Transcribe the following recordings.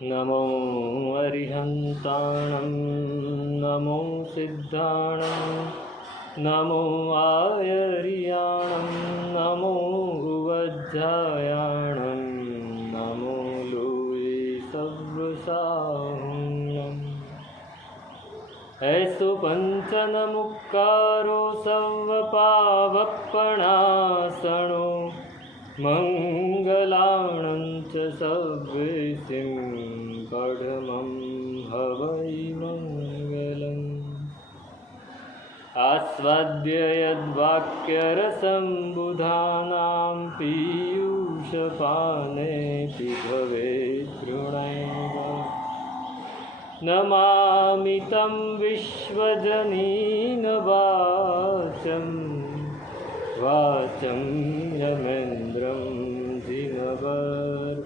नमो अरिहन्ताणं नमो सिद्धाणं नमो आयर्याणं नमो उवज्जायाणं नमो लूयि सव्रसाहुण्यम् ऐसो पञ्चनमुक्कारो सव्वपावप्पणासनो मङ्गलाणं च सव्वेसिं पढमं हवै मङ्गलम् आस्वाद्य यद्वाक्यरसं बुधानां पीयूषपानेऽपि भवेत् तृणैव नमामि तं विश्वजनीन वाचं यमेन्द्रं जिनवर्धमानम्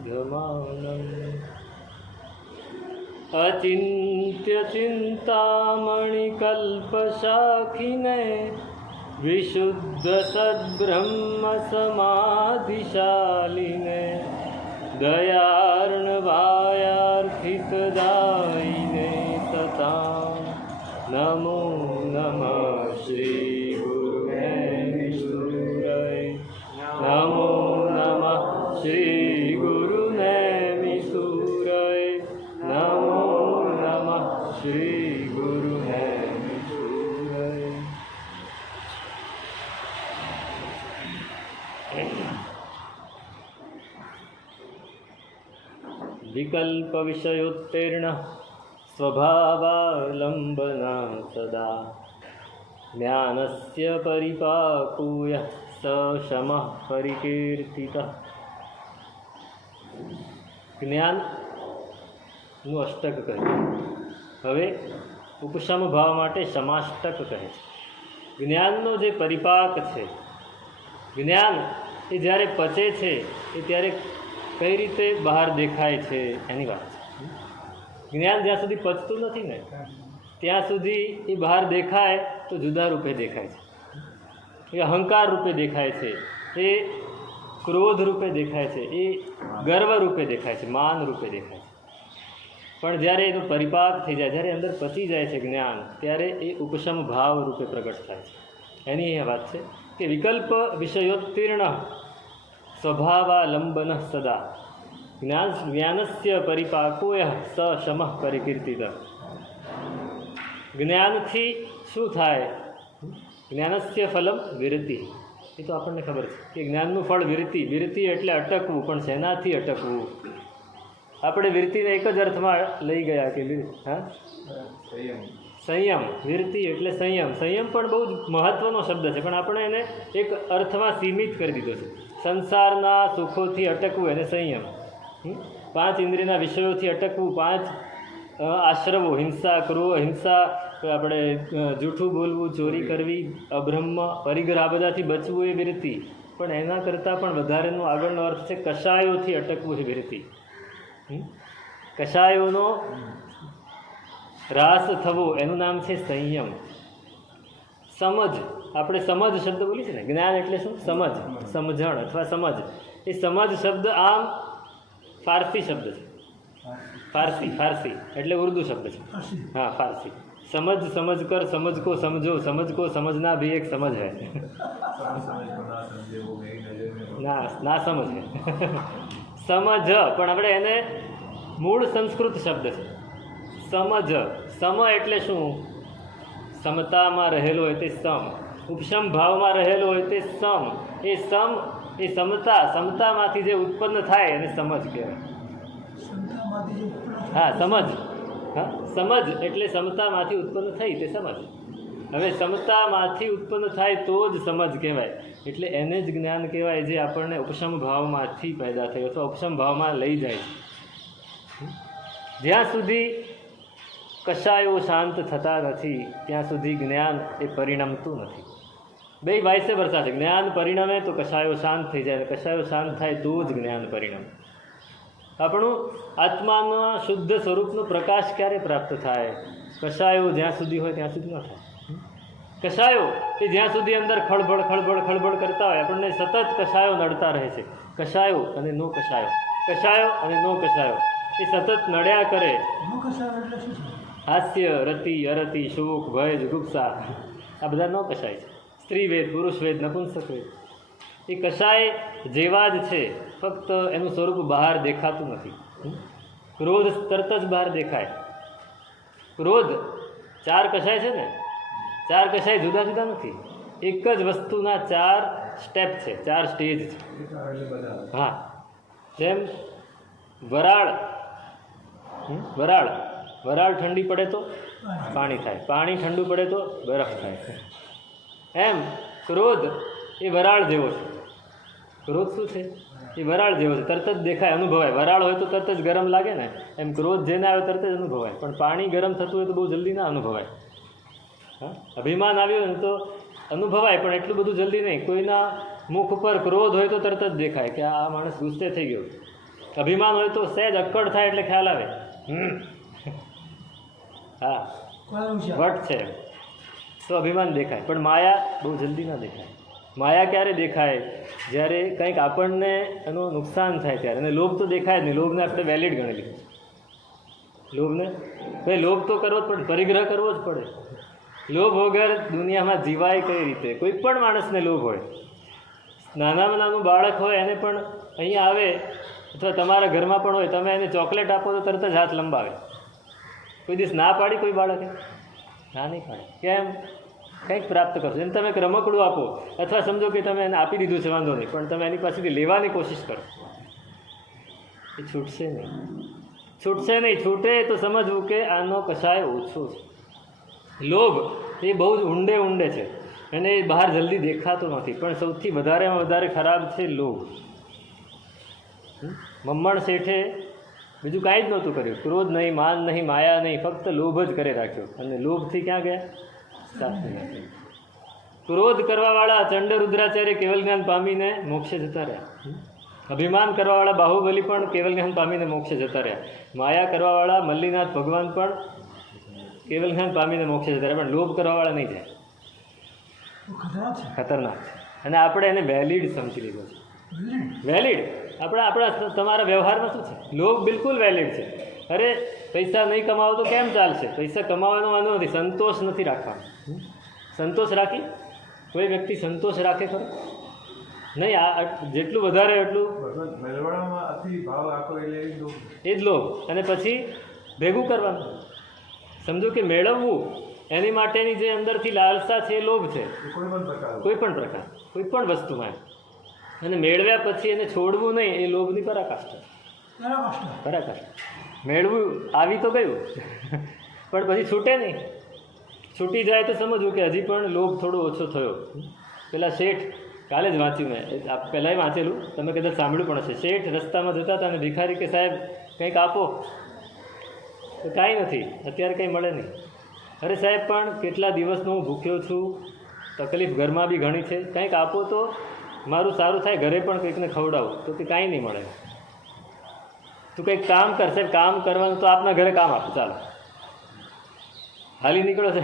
अचिन्त्यचिन्तामणिकल्पशाखिने विशुद्धसद्ब्रह्मसमाधिशालिने दयार्णवायार्थितदायिने सतां नमो नमः श्रीगुरुवे विष्णुराय नमो नमः श्रीगुरुनैमिषूराय नमो नमः श्रीगुरुनैमिषूराय। विकल्प विषयोत्तीर्ण स्वभावालम्बना सदा ज्ञानस्य परिपाकूय स शमः परिकीर्तितः। જ્ઞાનનું અષ્ટક કહે. હવે ઉપશમ ભાવ માટે સમાષ્ટક કહે છે. જ્ઞાનનો જે પરિપાક છે, જ્ઞાન એ જ્યારે પચે છે એ ત્યારે કઈ રીતે બહાર દેખાય છે એની વાત છે. જ્ઞાન જ્યાં સુધી પચતું નથી ને ત્યાં સુધી એ બહાર દેખાય તો જુદા રૂપે દેખાય છે. એ અહંકાર રૂપે દેખાય છે, એ ક્રોધ રૂપે દેખાય છે, એ ગર્વ રૂપે દેખાય છે, માન રૂપે દેખાય છે. પણ જ્યારે એનો પરિપાક થઈ જાય, જ્યારે અંદર પચી જાય છે જ્ઞાન, ત્યારે એ ઉપશમ ભાવ રૂપે પ્રગટ થાય છે. એની એ વાત છે કે વિકલ્પ વિષયોત્તીર્ણ સ્વભાવાલંબન સદા જ્ઞાનસ્ય પરિપાકોય સ શમઃ પરિકીર્તિત. જ્ઞાનથી શું થાય? જ્ઞાનસ્ય ફલમ વિરતિ. એ તો આપણને ખબર છે કે જ્ઞાનનું ફળ વિરતિ. વિરતિ એટલે અટકવું, પણ શેનાથી અટકવું? આપણે વિરતિને એક જ અર્થમાં લઈ ગયા કે હા સંયમ. વિરતિ એટલે સંયમ. સંયમ પણ બહુ જ મહત્ત્વનો શબ્દ છે, પણ આપણે એને એક અર્થમાં સીમિત કરી દીધો છે. સંસારના સુખોથી અટકવું એને સંયમ. 5 ઇન્દ્રિયના વિષયોથી અટકવું, 5 આશ્રવો, હિંસા, ક્રોધ, હિંસા, આપણે જૂઠું બોલવું, ચોરી કરવી, અબ્રહ્મ, પરિગ્રહ, આ બધાથી બચવું એ વિરતિ. પણ એના કરતાં પણ વધારેનો આગળનો અર્થ છે કષાયોથી અટકવું એ વિરતિ. કષાયોનો રાસ થવો એનું નામ છે સંયમ. સમજ, આપણે સમજ શબ્દ બોલીએ છીએ ને, જ્ઞાન એટલે શું? સમજ, સમજણ અથવા સમજ. એ સમજ શબ્દ આમ ફારસી શબ્દ છે. ફારસી એટલે ઉર્દુ શબ્દ છે. હા, ફારસી. સમજ, સમજ કર, સમજ કો સમજો, સમજ કો સમજના ભી એક સમજ હૈ. ના સમજ હૈ. સમજ, પણ આપણે એને મૂળ સંસ્કૃત શબ્દ છે સમજ. સમ એટલે શું? સમતામાં રહેલો હોય તે સમ. ઉપશમ ભાવમાં રહેલો હોય તે સમ. એ સમ, એ સમતામાંથી જે ઉત્પન્ન થાય એને સમજ કહેવાય. હા, સમજ. હા, સમજ એટલે સમતામાંથી ઉત્પન્ન થઈ તે સમજ. હવે સમતામાંથી ઉત્પન્ન થાય તો જ સમજ કહેવાય. એટલે એને જ જ્ઞાન કહેવાય જે આપણને ઉપશમ ભાવમાંથી પેદા થયો અથવા ઉપશમ ભાવમાં લઈ જાય છે. જ્યાં સુધી કશાયો શાંત થતા નથી ત્યાં સુધી જ્ઞાન એ પરિણમતું નથી. બે વાયસે વરસા છે. જ્ઞાન પરિણમે તો કશાયો શાંત થઈ જાય, કશાયો શાંત થાય તો જ જ્ઞાન પરિણમે. આપણું આત્માના શુદ્ધ સ્વરૂપનો પ્રકાશ ક્યારે પ્રાપ્ત થાય? કશાયો જ્યાં સુધી હોય ત્યાં સુધી ન થાય. કશાયો એ જ્યાં સુધી અંદર ખળબળ ખળબળ ખળબળ કરતા હોય, આપણને સતત કશાયો નડતા રહે છે. કશાયો અને નો કશાયો, કશાયો અને નો કશાયો, એ સતત નડ્યા કરે. નો કસાય એટલે શું છે? હાસ્ય, રતિ, અરતિ, શોક, ભય, જુગુપ્સા, આ બધા ન કશાય છે. સ્ત્રી વેદ, પુરુષ વેદ, નપુંસક વેદ એ કશાય જેવા જ છે, ફક્ત એનું સ્વરૂપ બહાર દેખાતું નથી. ક્રોધ તરત જ બહાર દેખાય. ક્રોધ 4 કશાય છે ને, 4 કશાય જુદા જુદા નથી. એક જ વસ્તુના 4 સ્ટેપ છે, 4 સ્ટેજ છે. હા, જેમ વરાળ વરાળ ઠંડી પડે તો પાણી થાય, પાણી ઠંડુ પડે તો બરફ થાય. એમ ક્રોધ એ વરાળ જેવો છે. ક્રોધ શું છે? એ વરાળ જેવો છે, તરત જ દેખાય, અનુભવાય. વરાળ હોય તો તરત જ ગરમ લાગે ને, એમ ક્રોધ જેને આવે તરત જ અનુભવાય. પણ પાણી ગરમ થતું હોય તો બહુ જલ્દી ના અનુભવાય. હા, અભિમાન આવ્યું ને તો અનુભવાય, પણ એટલું બધું જલ્દી નહીં. કોઈના મુખ ઉપર ક્રોધ હોય તો તરત જ દેખાય કે આ માણસ ગુસ્સે થઈ ગયો. અભિમાન હોય તો સહેજ અક્કડ થાય એટલે ખ્યાલ આવે. હા, વટ છે તો અભિમાન દેખાય. પણ માયા બહુ જલ્દી ના દેખાય. માયા ક્યારે દેખાય? જ્યારે કંઈક આપણને એનું નુકસાન થાય ત્યારે. અને લોભ તો દેખાય જ નહીં. લોભને આપણે વેલિડ ગણી લીધું. લોભને ભાઈ લોભ તો કરવો જ પડે, પરિગ્રહ કરવો જ પડે. લોભ વગર દુનિયામાં જીવાય કઈ રીતે? કોઈ પણ માણસને લોભ હોય. નાનામાં નાનું બાળક હોય એને પણ અહીંયા આવે, અથવા તમારા ઘરમાં પણ હોય, તમે એને ચોકલેટ આપો તો તરત જ હાથ લંબાવે. કોઈ દિવસ ના પાડી કોઈ બાળકે? ના નહીં પાડે. કેમ? કંઈક પ્રાપ્ત કરશો. એમ તમે એક રમકડું આપો, અથવા સમજો કે તમે એને આપી દીધું છે, વાંધો નહીં, પણ તમે એની પાસેથી લેવાની કોશિશ કરો, એ છૂટશે નહીં. છૂટશે નહીં. છૂટે તો સમજવું કે આનો કશાય ઓછો છે. લોભ એ બહુ જ ઊંડે છે, અને એ બહાર જલ્દી દેખાતો નથી. પણ સૌથી વધારેમાં વધારે ખરાબ છે લોભ. મમ્મણ શેઠે બીજું કાંઈ જ નહોતું કર્યું. ક્રોધ નહીં, માન નહીં, માયા નહીં, ફક્ત લોભ જ કરે રાખ્યો. અને લોભથી ક્યાં ગયા? શાસ્ત્રી. ક્રોધ કરવાવાળા ચંડ રુદ્રાચાર્ય કેવલ જ્ઞાન પામીને મોક્ષે જતા રહ્યા. અભિમાન કરવાવાળા બાહુબલી પણ કેવલ જ્ઞાન પામીને મોક્ષે જતા રહ્યા. માયા કરવાવાળા મલ્લીનાથ ભગવાન પણ કેવલ જ્ઞાન પામીને મોક્ષે જતા રહ્યા. પણ લોભ કરવાવાળા નહીં જાય. ખતરનાક છે. અને આપણે એને વેલિડ સમજી લીધો છે. વેલિડ આપણા તમારા વ્યવહારમાં શું છે? લોભ બિલકુલ વેલિડ છે. અરે પૈસા નહીં કમાવો તો કેમ ચાલશે? પૈસા કમાવાનો વાંધો નથી, સંતોષ નથી રાખવાનો. સંતોષ રાખી કોઈ વ્યક્તિ સંતોષ રાખે ખરો? નહીં. આ જેટલું વધારે એટલું એ જ લોભ. અને પછી ભેગું કરવાનું. સમજો કે મેળવવું એની માટેની જે અંદરથી લાલસા છે એ લોભ છે, કોઈ પણ પ્રકાર, કોઈ પણ વસ્તુમાં. અને મેળવ્યા પછી એને છોડવું નહીં, એ લોભની પરાકાષ્ઠા. મેળવું આવી તો ગયું, પણ પછી છૂટે નહીં. છૂટી જાય તો સમજવું કે હજી પણ લોભ થોડો ઓછો થયો. પેલા શેઠ, કાલે જ વાંચ્યું મેં, પહેલાંય વાંચેલું, તમે કદાચ સાંભળ્યું પણ હશે. શેઠ રસ્તામાં જતા હતા અને ભિખારી કે સાહેબ કંઈક આપો, તો કાંઈ નથી, અત્યારે કંઈ મળે નહીં. અરે સાહેબ પણ કેટલા દિવસનો હું ભૂખ્યો છું, તકલીફ ઘરમાં બી ઘણી છે, કંઈક આપો તો મારું સારું થાય, ઘરે પણ કંઈકને ખવડાવું. તો કે કાંઈ નહીં મળે. તું કંઈક કામ કર સાહેબ, કામ કરવાનું તો આપના ઘરે કામ આપું, ચાલો હાલી નીકળો છે,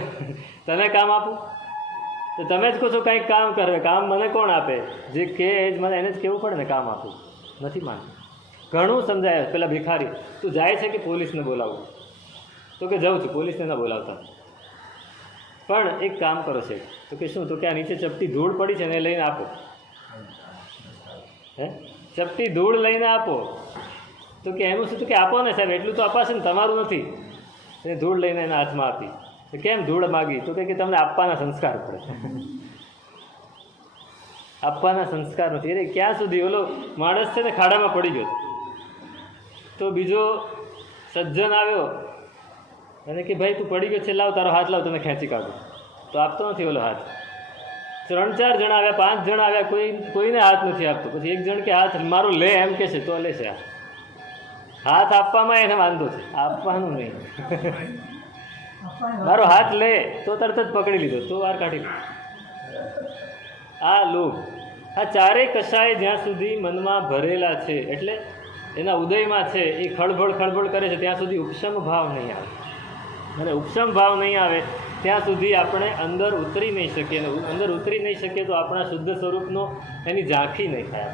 તને કામ આપું? તો તમે જ કહો છો કંઈક કામ કરે. કામ મને કોણ આપે? જે કહે એ જ મને, એને જ કહેવું પડે ને કામ આપું. નથી માનતું. ઘણું સમજાય. પેલા ભિખારી, તું જાય છે કે પોલીસને બોલાવું? તો કે જાઉં છું. પોલીસને ના બોલાવતા. પણ એક કામ કરો છે. તો કે શું? તો કે આ નીચે ચપટી ધૂળ પડી છે ને, એ લઈને આપો. ચપટી ધૂળ લઈને આપો. તો કે એનું શું? તો કે આપો ને સાહેબ, એટલું તો અપાશે ને, તમારું નથી. એને ધૂળ લઈને એના હાથમાં આપી. તો કેમ ધૂળ માગી? તો કે તમને આપવાના સંસ્કાર પડે. આપવાના સંસ્કાર નથી. એટલે ક્યાં સુધી? ઓલો માણસ છે ને ખાડામાં પડી ગયો, તો બીજો સજ્જન આવ્યો અને કે ભાઈ તું પડી ગયો છે, લાવ તારો હાથ લાવ, તને ખેંચી કાઢું. તો આપતો નથી ઓલો હાથ. 3-4 જણા આવ્યા, 5 જણા આવ્યા, કોઈને હાથ નથી આપતો. પછી એક જણ કે હાથ મારો લે, એમ કે છે, તો લે છે. હાથ આપવામાં એને વાંધો છે, આપવાનું નહીં. મારો હાથ લે તો તરત જ પકડી લીધો, તો વાર કાઢી લીધો. આ લોભ, આ ચારેય કશાય જ્યાં સુધી મનમાં ભરેલા છે, એટલે એના ઉદયમાં છે, એ ખળભળ કરે છે, ત્યાં સુધી ઉપશમ ભાવ નહીં આવે. અને ઉપશમ ભાવ નહીં આવે ત્યાં સુધી આપણે અંદર ઉતરી નહીં શકીએ. અને અંદર ઉતરી નહીં શકીએ તો આપણા શુદ્ધ સ્વરૂપનો એની ઝાંખી નહીં થાય.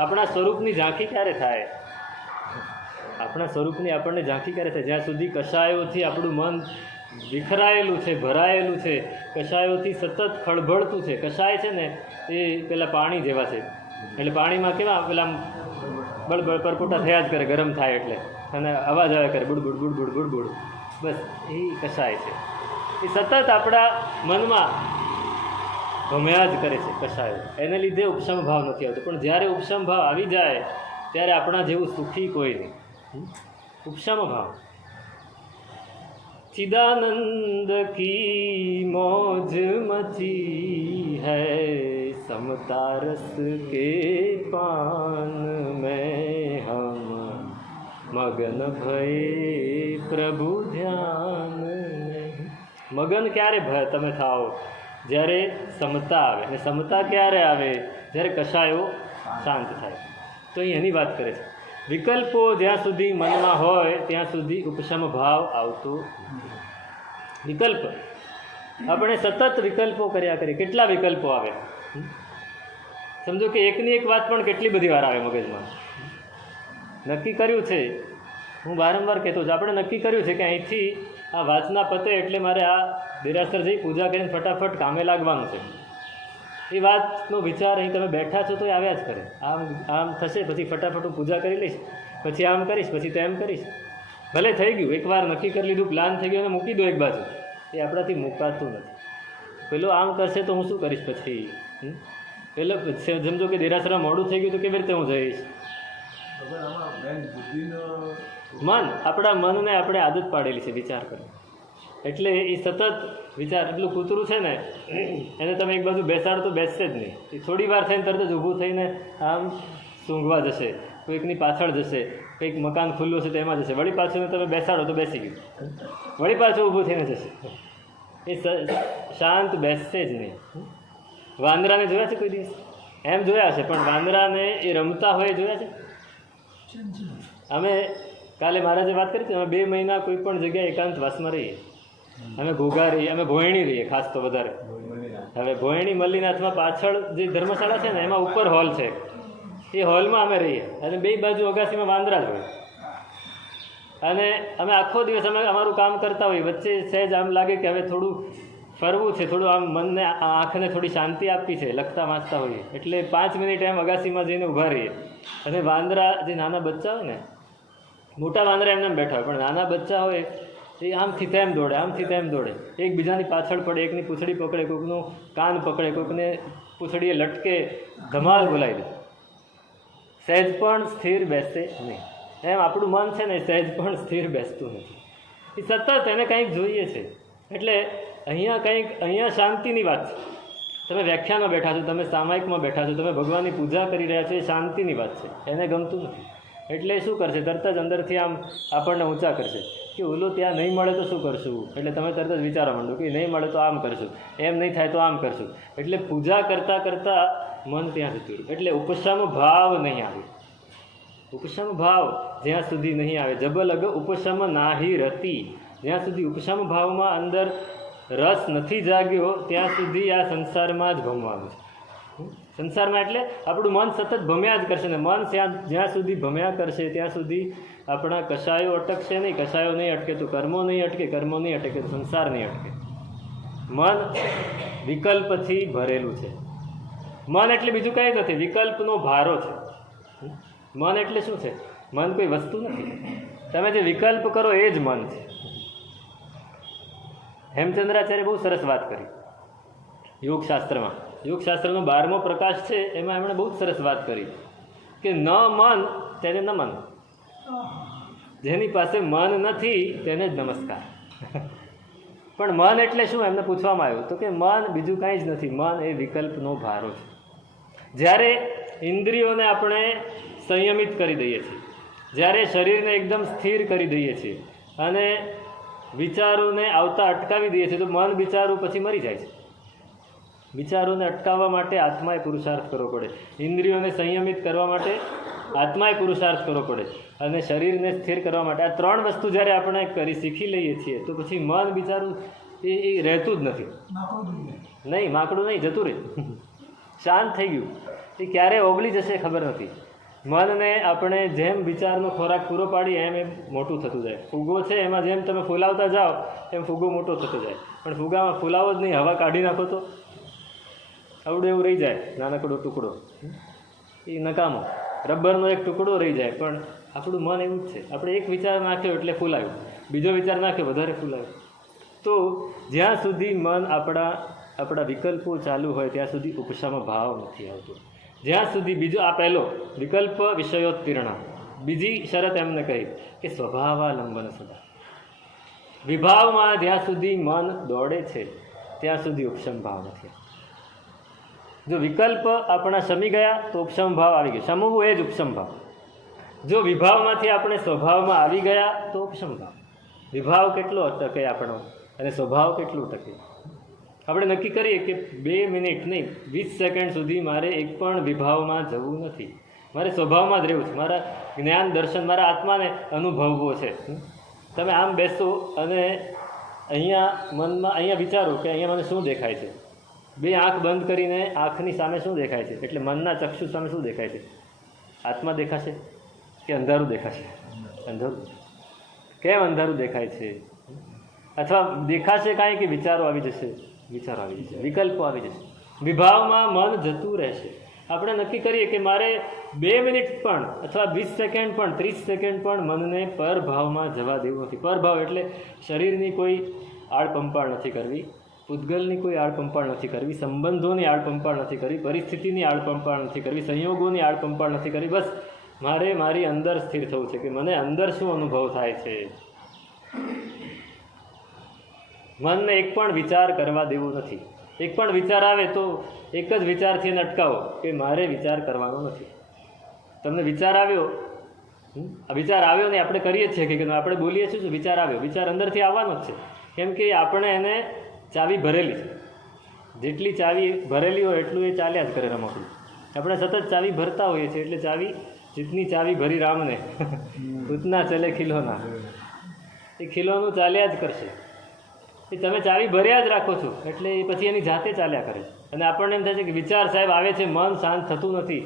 આપણા સ્વરૂપની ઝાંખી ક્યારે થાય? આપણા સ્વરૂપની આપણને ઝાંખી કરે છે. જ્યાં સુધી કશાયોથી આપણું મન વિખરાયેલું છે, ભરાયેલું છે, કશાયોથી સતત ખળભળતું છે. કશાય છે ને એ પેલા પાણી જેવા છે, એટલે પાણીમાં કેવા પેલા બળબળ પરપોટા થયા જ કરે ગરમ થાય એટલે, અને અવાજ આવે કરે બુડ બુડ બુડ બુડ બુડ બુડ, બસ એ કશાય છે. એ સતત આપણા મનમાં ભમ્યા જ કરે છે કશાયો. એને લીધે ઉપશમ ભાવ નથી આવતો. પણ જ્યારે ઉપશમ ભાવ આવી જાય ત્યારે આપણા જેવું સુખી કોઈ નહીં. ઉપશમ ભાવ चिदानंद की मौज मची है, समता रस के पान में हम मगन भये प्रभु ધ્યાન में. મગન ક્યારે તમે થાઓ? જ્યારે સમતા આવે. અને સમતા ક્યારે આવે? જ્યારે કશાયો શાંત થાય. તો અહીં એની વાત કરે છે. વિકલ્પો જ્યાં સુધી મનમાં હોય ત્યાં સુધી ઉપશમ ભાવ આવતો. વિકલ્પ આપણે સતત વિકલ્પો કર્યા કરીએ. કેટલા વિકલ્પો આવે સમજો કે એકની એક વાત પણ કેટલી બધી વાર આવે મગજમાં. નક્કી કર્યું છે, હું વારંવાર કહેતો છું, આપણે નક્કી કર્યું છે કે અહીંથી આ વાંચના પતે એટલે મારે આ દેરાસર જઈ પૂજા કરીને ફટાફટ કામે લાગવાનું છે. એ વાતનો વિચાર અહીં તમે બેઠા છો તો એ આવ્યા જ કરે. આમ આમ થશે, પછી ફટાફટ હું પૂજા કરી લઈશ, પછી આમ કરીશ, પછી તેમ કરીશ. ભલે થઈ ગયું, એકવાર નક્કી કરી લીધું, પ્લાન થઈ ગયો અને મૂકી દો એક બાજુ. એ આપણાથી મુકાતું નથી. પેલો આમ કરશે તો હું શું કરીશ પછી? પેલો સમજો કે દેરાસરમાં મોડું થઈ ગયું તો કેવી રીતે હું જઈશ? મન, આપણા મનને આપણે આદત પાડેલી છે વિચાર કરે. એટલે એ સતત વિચાર, એટલું કૂતરું છે ને એને તમે એક બાજુ બેસાડો તો બેસશે જ નહીં. એ થોડી વાર થઈને તરત જ ઊભું થઈને આમ સૂંઘવા જશે, કોઈકની પાછળ જશે, કંઈક મકાન ખુલ્લું છે તેમાં જશે, વળી પાછું તમે બેસાડો તો બેસી ગયું, વળી પાછું ઊભું થઈને જશે. એ શાંત બેસશે જ નહીં. વાંદરાને જોયા છે કોઈ દિવસ? એમ જોયા છે, પણ વાંદરાને એ રમતા હોય જોયા છે? અમે કાલે મહારાજે વાત કરી હતી, અમે 2 મહિના કોઈ પણ જગ્યાએ એકાંતવાસમાં રહીએ. અમે ઘોઘા રહીએ, અમે ભોયણી રહીએ ખાસ તો વધારે. હવે ભોયણી મલ્લીનાથમાં પાછળ જે ધર્મશાળા છે ને એમાં ઉપર હોલ છે, એ હોલમાં અમે રહીએ. અને 2 બાજુ અગાસીમાં વાંદરા જ હોય. અને અમે આખો દિવસ અમે અમારું કામ કરતા હોઈએ. વચ્ચે સહેજ આમ લાગે કે હવે થોડું ફરવું છે, થોડું આમ મનને આંખને થોડી શાંતિ આપવી છે, લખતા વાંચતા હોઈએ. એટલે 5 મિનિટ એમ અગાસીમાં જઈને ઊભા રહીએ. અને વાંદરા જે નાના બચ્ચા હોય ને, મોટા વાંદરા એમને બેઠા હોય, પણ નાના બચ્ચા હોય એ આમથી તેમ દોડે, આમથી તેમ દોડે, એકબીજાની પાછળ પડે, એકની પૂંછડી પકડે, કોઈકનું કાન પકડે, કોઈકને પૂંછડીએ લટકે, ધમાલ બોલાવી દે. સહેજ પણ સ્થિર બેસશે નહીં. એમ આપણું મન છે ને સહેજ પણ સ્થિર બેસતું નથી. એ સતત એને કંઈક જોઈએ છે. એટલે અહીંયા શાંતિની વાત છે. તમે વ્યાખ્યાનમાં બેઠા છો, તમે સામાયિકમાં બેઠા છો, તમે ભગવાનની પૂજા કરી રહ્યા છો, એ શાંતિની વાત છે. એને ગમતું નથી એટલે શું કરશે? તરત જ અંદરથી આમ આપણને ઊંચા કરશે કે ઓલો ત્યાં નહીં મળે તો શું કરશું? એટલે તમે તરત જ વિચારવા માંડો કે નહીં મળે તો આમ કરશું, એમ નહીં થાય તો આમ કરશું. એટલે પૂજા કરતાં કરતાં મન ત્યાં જતું રહ્યું. એટલે ઉપશમ ભાવ નહીં આવે. ઉપશમ ભાવ જ્યાં સુધી નહીં આવે, જબલગ ઉપશમ નાહી રતી, જ્યાં સુધી ઉપશમ ભાવમાં અંદર રસ નથી જાગ્યો ત્યાં સુધી આ સંસારમાં જ ભમવાનું છે. સંસારમાં એટલે આપણું મન સતત ભમ્યા જ કરશે. ને મન જ્યાં સુધી ભમ્યા કરશે ત્યાં સુધી આપણા કશાયો અટકશે નહીં. કશાયો નહીં અટકે તો કર્મો નહીં અટકે, કર્મો નહીં અટકે તો સંસાર નહીં અટકે. મન વિકલ્પથી ભરેલું છે. મન એટલે બીજું કંઈ નથી, વિકલ્પનો ભારો છે. મન એટલે શું છે? મન કોઈ વસ્તુ નથી. તમે જે વિકલ્પ કરો એ જ મન છે. હેમચંદ્રાચાર્ય બહુ સરસ વાત કરી યોગશાસ્ત્રમાં. યોગશાસ્ત્રનો 12મો પ્રકાશ છે, એમાં એમણે બહુ સરસ વાત કરી કે ન મન તેને નમન, જેની પાસે મન નથી તેને જ નમસ્કાર. પણ મન એટલે શું એમને પૂછવામાં આવ્યું તો કે મન બીજું કાંઈ જ નથી, મન એ વિકલ્પનો ભારો છે. જ્યારે ઇન્દ્રિયોને આપણે સંયમિત કરી દઈએ છીએ, જ્યારે શરીરને એકદમ સ્થિર કરી દઈએ છીએ અને વિચારોને આવતા અટકાવી દઈએ છીએ, તો મન બિચારું પછી મરી જાય છે. વિચારોને અટકાવવા માટે આત્માએ પુરુષાર્થ કરવો પડે, ઇન્દ્રિયોને સંયમિત કરવા માટે આત્માએ પુરુષાર્થ કરવો પડે, અને શરીરને સ્થિર કરવા માટે આ 3 વસ્તુ જ્યારે આપણે શીખી લઈએ છીએ તો પછી મન બિચારું એ રહેતું જ નથી. નહીં, માકડું નહીં, જતું રહે, શાંત થઈ ગયું. એ ક્યારે ઓગળી જશે ખબર નથી. મનને આપણે જેમ વિચારનો ખોરાક પૂરો પાડીએ એમ એમ મોટું થતું જાય. ફૂગો છે એમાં જેમ તમે ફૂલાવતા જાઓ એમ ફૂગો મોટો થતો જાય. પણ ફૂગામાં ફૂલાવો જ નહીં, હવા કાઢી નાખો તો આવડું એવું રહી જાય, નાનકડો ટુકડો એ નકામો, રબરનો એક ટુકડો રહી જાય. પણ આપણું મન એવું જ છે, આપણે એક વિચાર નાખ્યો એટલે ફૂલાયું, બીજો વિચાર નાખ્યો વધારે ફૂલાયું. તો જ્યાં સુધી મન આપણા વિકલ્પો ચાલુ હોય ત્યાં સુધી ઉપશામાં ભાવ નથી આવતો. જ્યાં સુધી બીજો આ પહેલો વિકલ્પ વિષયોત્તીર્ણ, બીજી શરત એમને કહી કે સ્વભાવાલંબન સદા. વિભાવમાં જ્યાં સુધી મન દોડે છે ત્યાં સુધી ઉપશમ ભાવ નથી. જો વિકલ્પ આપણા શમી ગયા તો ઉપશમ ભાવ આવી ગયો, શમવું એ જ ઉપશમ ભાવ. જો વિભાવમાંથી આપણે સ્વભાવમાં આવી ગયા તો ઉપશમ ભાવ. વિભાવ કેટલો ટકે આપણો અને સ્વભાવ કેટલું ટકે? આપણે નક્કી કરીએ કે 2 મિનિટ નહીં 20 સેકન્ડ સુધી મારે એક પણ વિભાવમાં જવું નથી, મારે સ્વભાવમાં જ રહેવું છે, મારા જ્ઞાન દર્શન મારા આત્માને અનુભવવો છે. તમે આમ બેસો અને અહીંયા મનમાં અહીંયા વિચારો કે અહીંયા મને શું દેખાય છે. 2 આંખ બંધ કરીને આંખની સામે શું દેખાય છે, એટલે મનના ચક્ષુ સામે શું દેખાય છે? આત્મા દેખાશે કે અંધારું દેખાશે? અંધારું. કેમ અંધારું દેખાય છે? અથવા દેખાશે કાંઈ કે વિચારો આવી જશે? વિચારો આવી જશે, વિકલ્પો આવી જશે. વિભાવમાં મન જતું રહેશે. આપણે નક્કી કરીએ કે મારે 2 મિનિટ પણ અથવા 20 સેકન્ડ પણ 30 સેકન્ડ પણ મનને પરભાવમાં જવા દેવું નથી. પરભાવ એટલે શરીરની કોઈ આડપંપાળ નથી કરવી, પૂતગલની કોઈ આડપંપાળ નથી કરવી, સંબંધોની આડપંપાળ નથી કરવી, પરિસ્થિતિની આડપંપાળ નથી કરવી, સંયોગોની આડપંપાળ નથી કરવી. બસ મારે મારી અંદર સ્થિર થવું છે કે મને અંદર શું અનુભવ થાય છે. મનને એક પણ વિચાર કરવા દેવું નથી. એક પણ વિચાર આવે તો એક જ વિચારથી એને અટકાવો કે મારે વિચાર કરવાનો નથી. તમને વિચાર આવ્યો, આ વિચાર આવ્યો ને આપણે કરીએ છીએ કે આપણે બોલીએ છીએ વિચાર આવ્યો, વિચાર અંદરથી આવવાનો જ છે. કેમ કે આપણે એને ચાવી ભરેલી છે. જેટલી ચાવી ભરેલી હોય એટલું એ ચાલ્યા જ કરે રમકડું. આપણે સતત ચાવી ભરતા હોઈએ છીએ એટલે ચાવી जितनी चावी भरी राम ने उतना चले खिलौना, એ ખિલોનું ચાલ્યા જ કરશે. એ તમે ચાવી ભર્યા જ રાખો છો એટલે એ પછી એની જાતે ચાલ્યા કરે છે. અને આપણને એમ થાય છે કે વિચાર સાહેબ આવે છે, મન શાંત થતું નથી,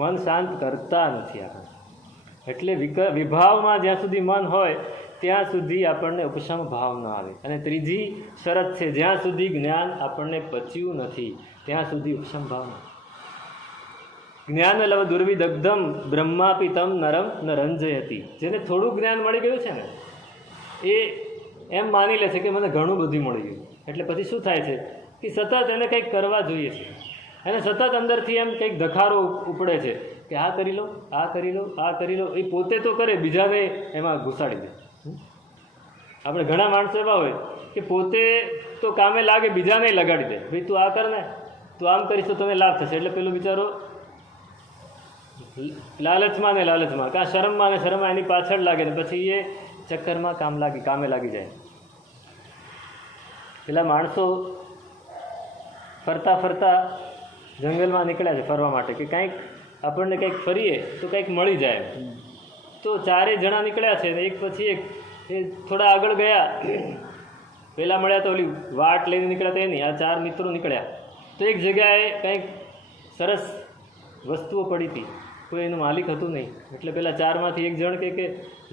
મન શાંત કરતા નથી આપણે. એટલે વિભાવમાં જ્યાં સુધી મન હોય ત્યાં સુધી આપણને ઉપશમ ભાવ ન આવે. અને ત્રીજી શરત છે, જ્યાં સુધી જ્ઞાન આપણને પચ્યું નથી ત્યાં સુધી ઉપશમ ભાવ નથી. જ્ઞાન લવ દુર્વિદગ્ધમ બ્રહ્માપી તમ નરમ ન રંજયતી. જેને થોડું જ્ઞાન મળી ગયું છે ને એ એમ માની લે છે કે મને ઘણું બધું મળી ગયું. એટલે પછી શું થાય છે કે સતત એને કંઈક કરવા જોઈએ છે. એને સતત અંદરથી એમ કંઈક ધખારો ઉપડે છે કે આ કરી લો, આ કરી લો, આ કરી લો. એ પોતે તો કરે, બીજાને એમાં ઘુસાડી દે. આપણે ઘણા માણસો એવા હોય કે પોતે તો કામે લાગે, બીજાને લગાડી દે. ભાઈ તું આ કર ને, તું આમ કરીશ તો તને લાભ થશે. એટલે પેલો બિચારો લાલચમાં ને લાલચમાં, કાં શરમમાં ને શરમમાં એની પાછળ લાગે ને પછી એ ચક્કરમાં કામે લાગી જાય. પેલા માણસો ફરતા ફરતા જંગલમાં નીકળ્યા છે ફરવા માટે કે કંઈક આપણને કંઈક ફરીએ તો કંઈક મળી જાય. તો 4 જણા નીકળ્યા છે ને એક પછી એક. એ થોડા આગળ ગયા, પહેલાં મળ્યા તો ઓલી વાટ લઈને નીકળ્યા તો એ નહીં, આ 4 મિત્રો નીકળ્યા તો એક જગ્યાએ કંઈક સરસ વસ્તુઓ પડી હતી, કોઈ એનું માલિક હતું નહીં. એટલે પેલા 4માંથી એક જણ કે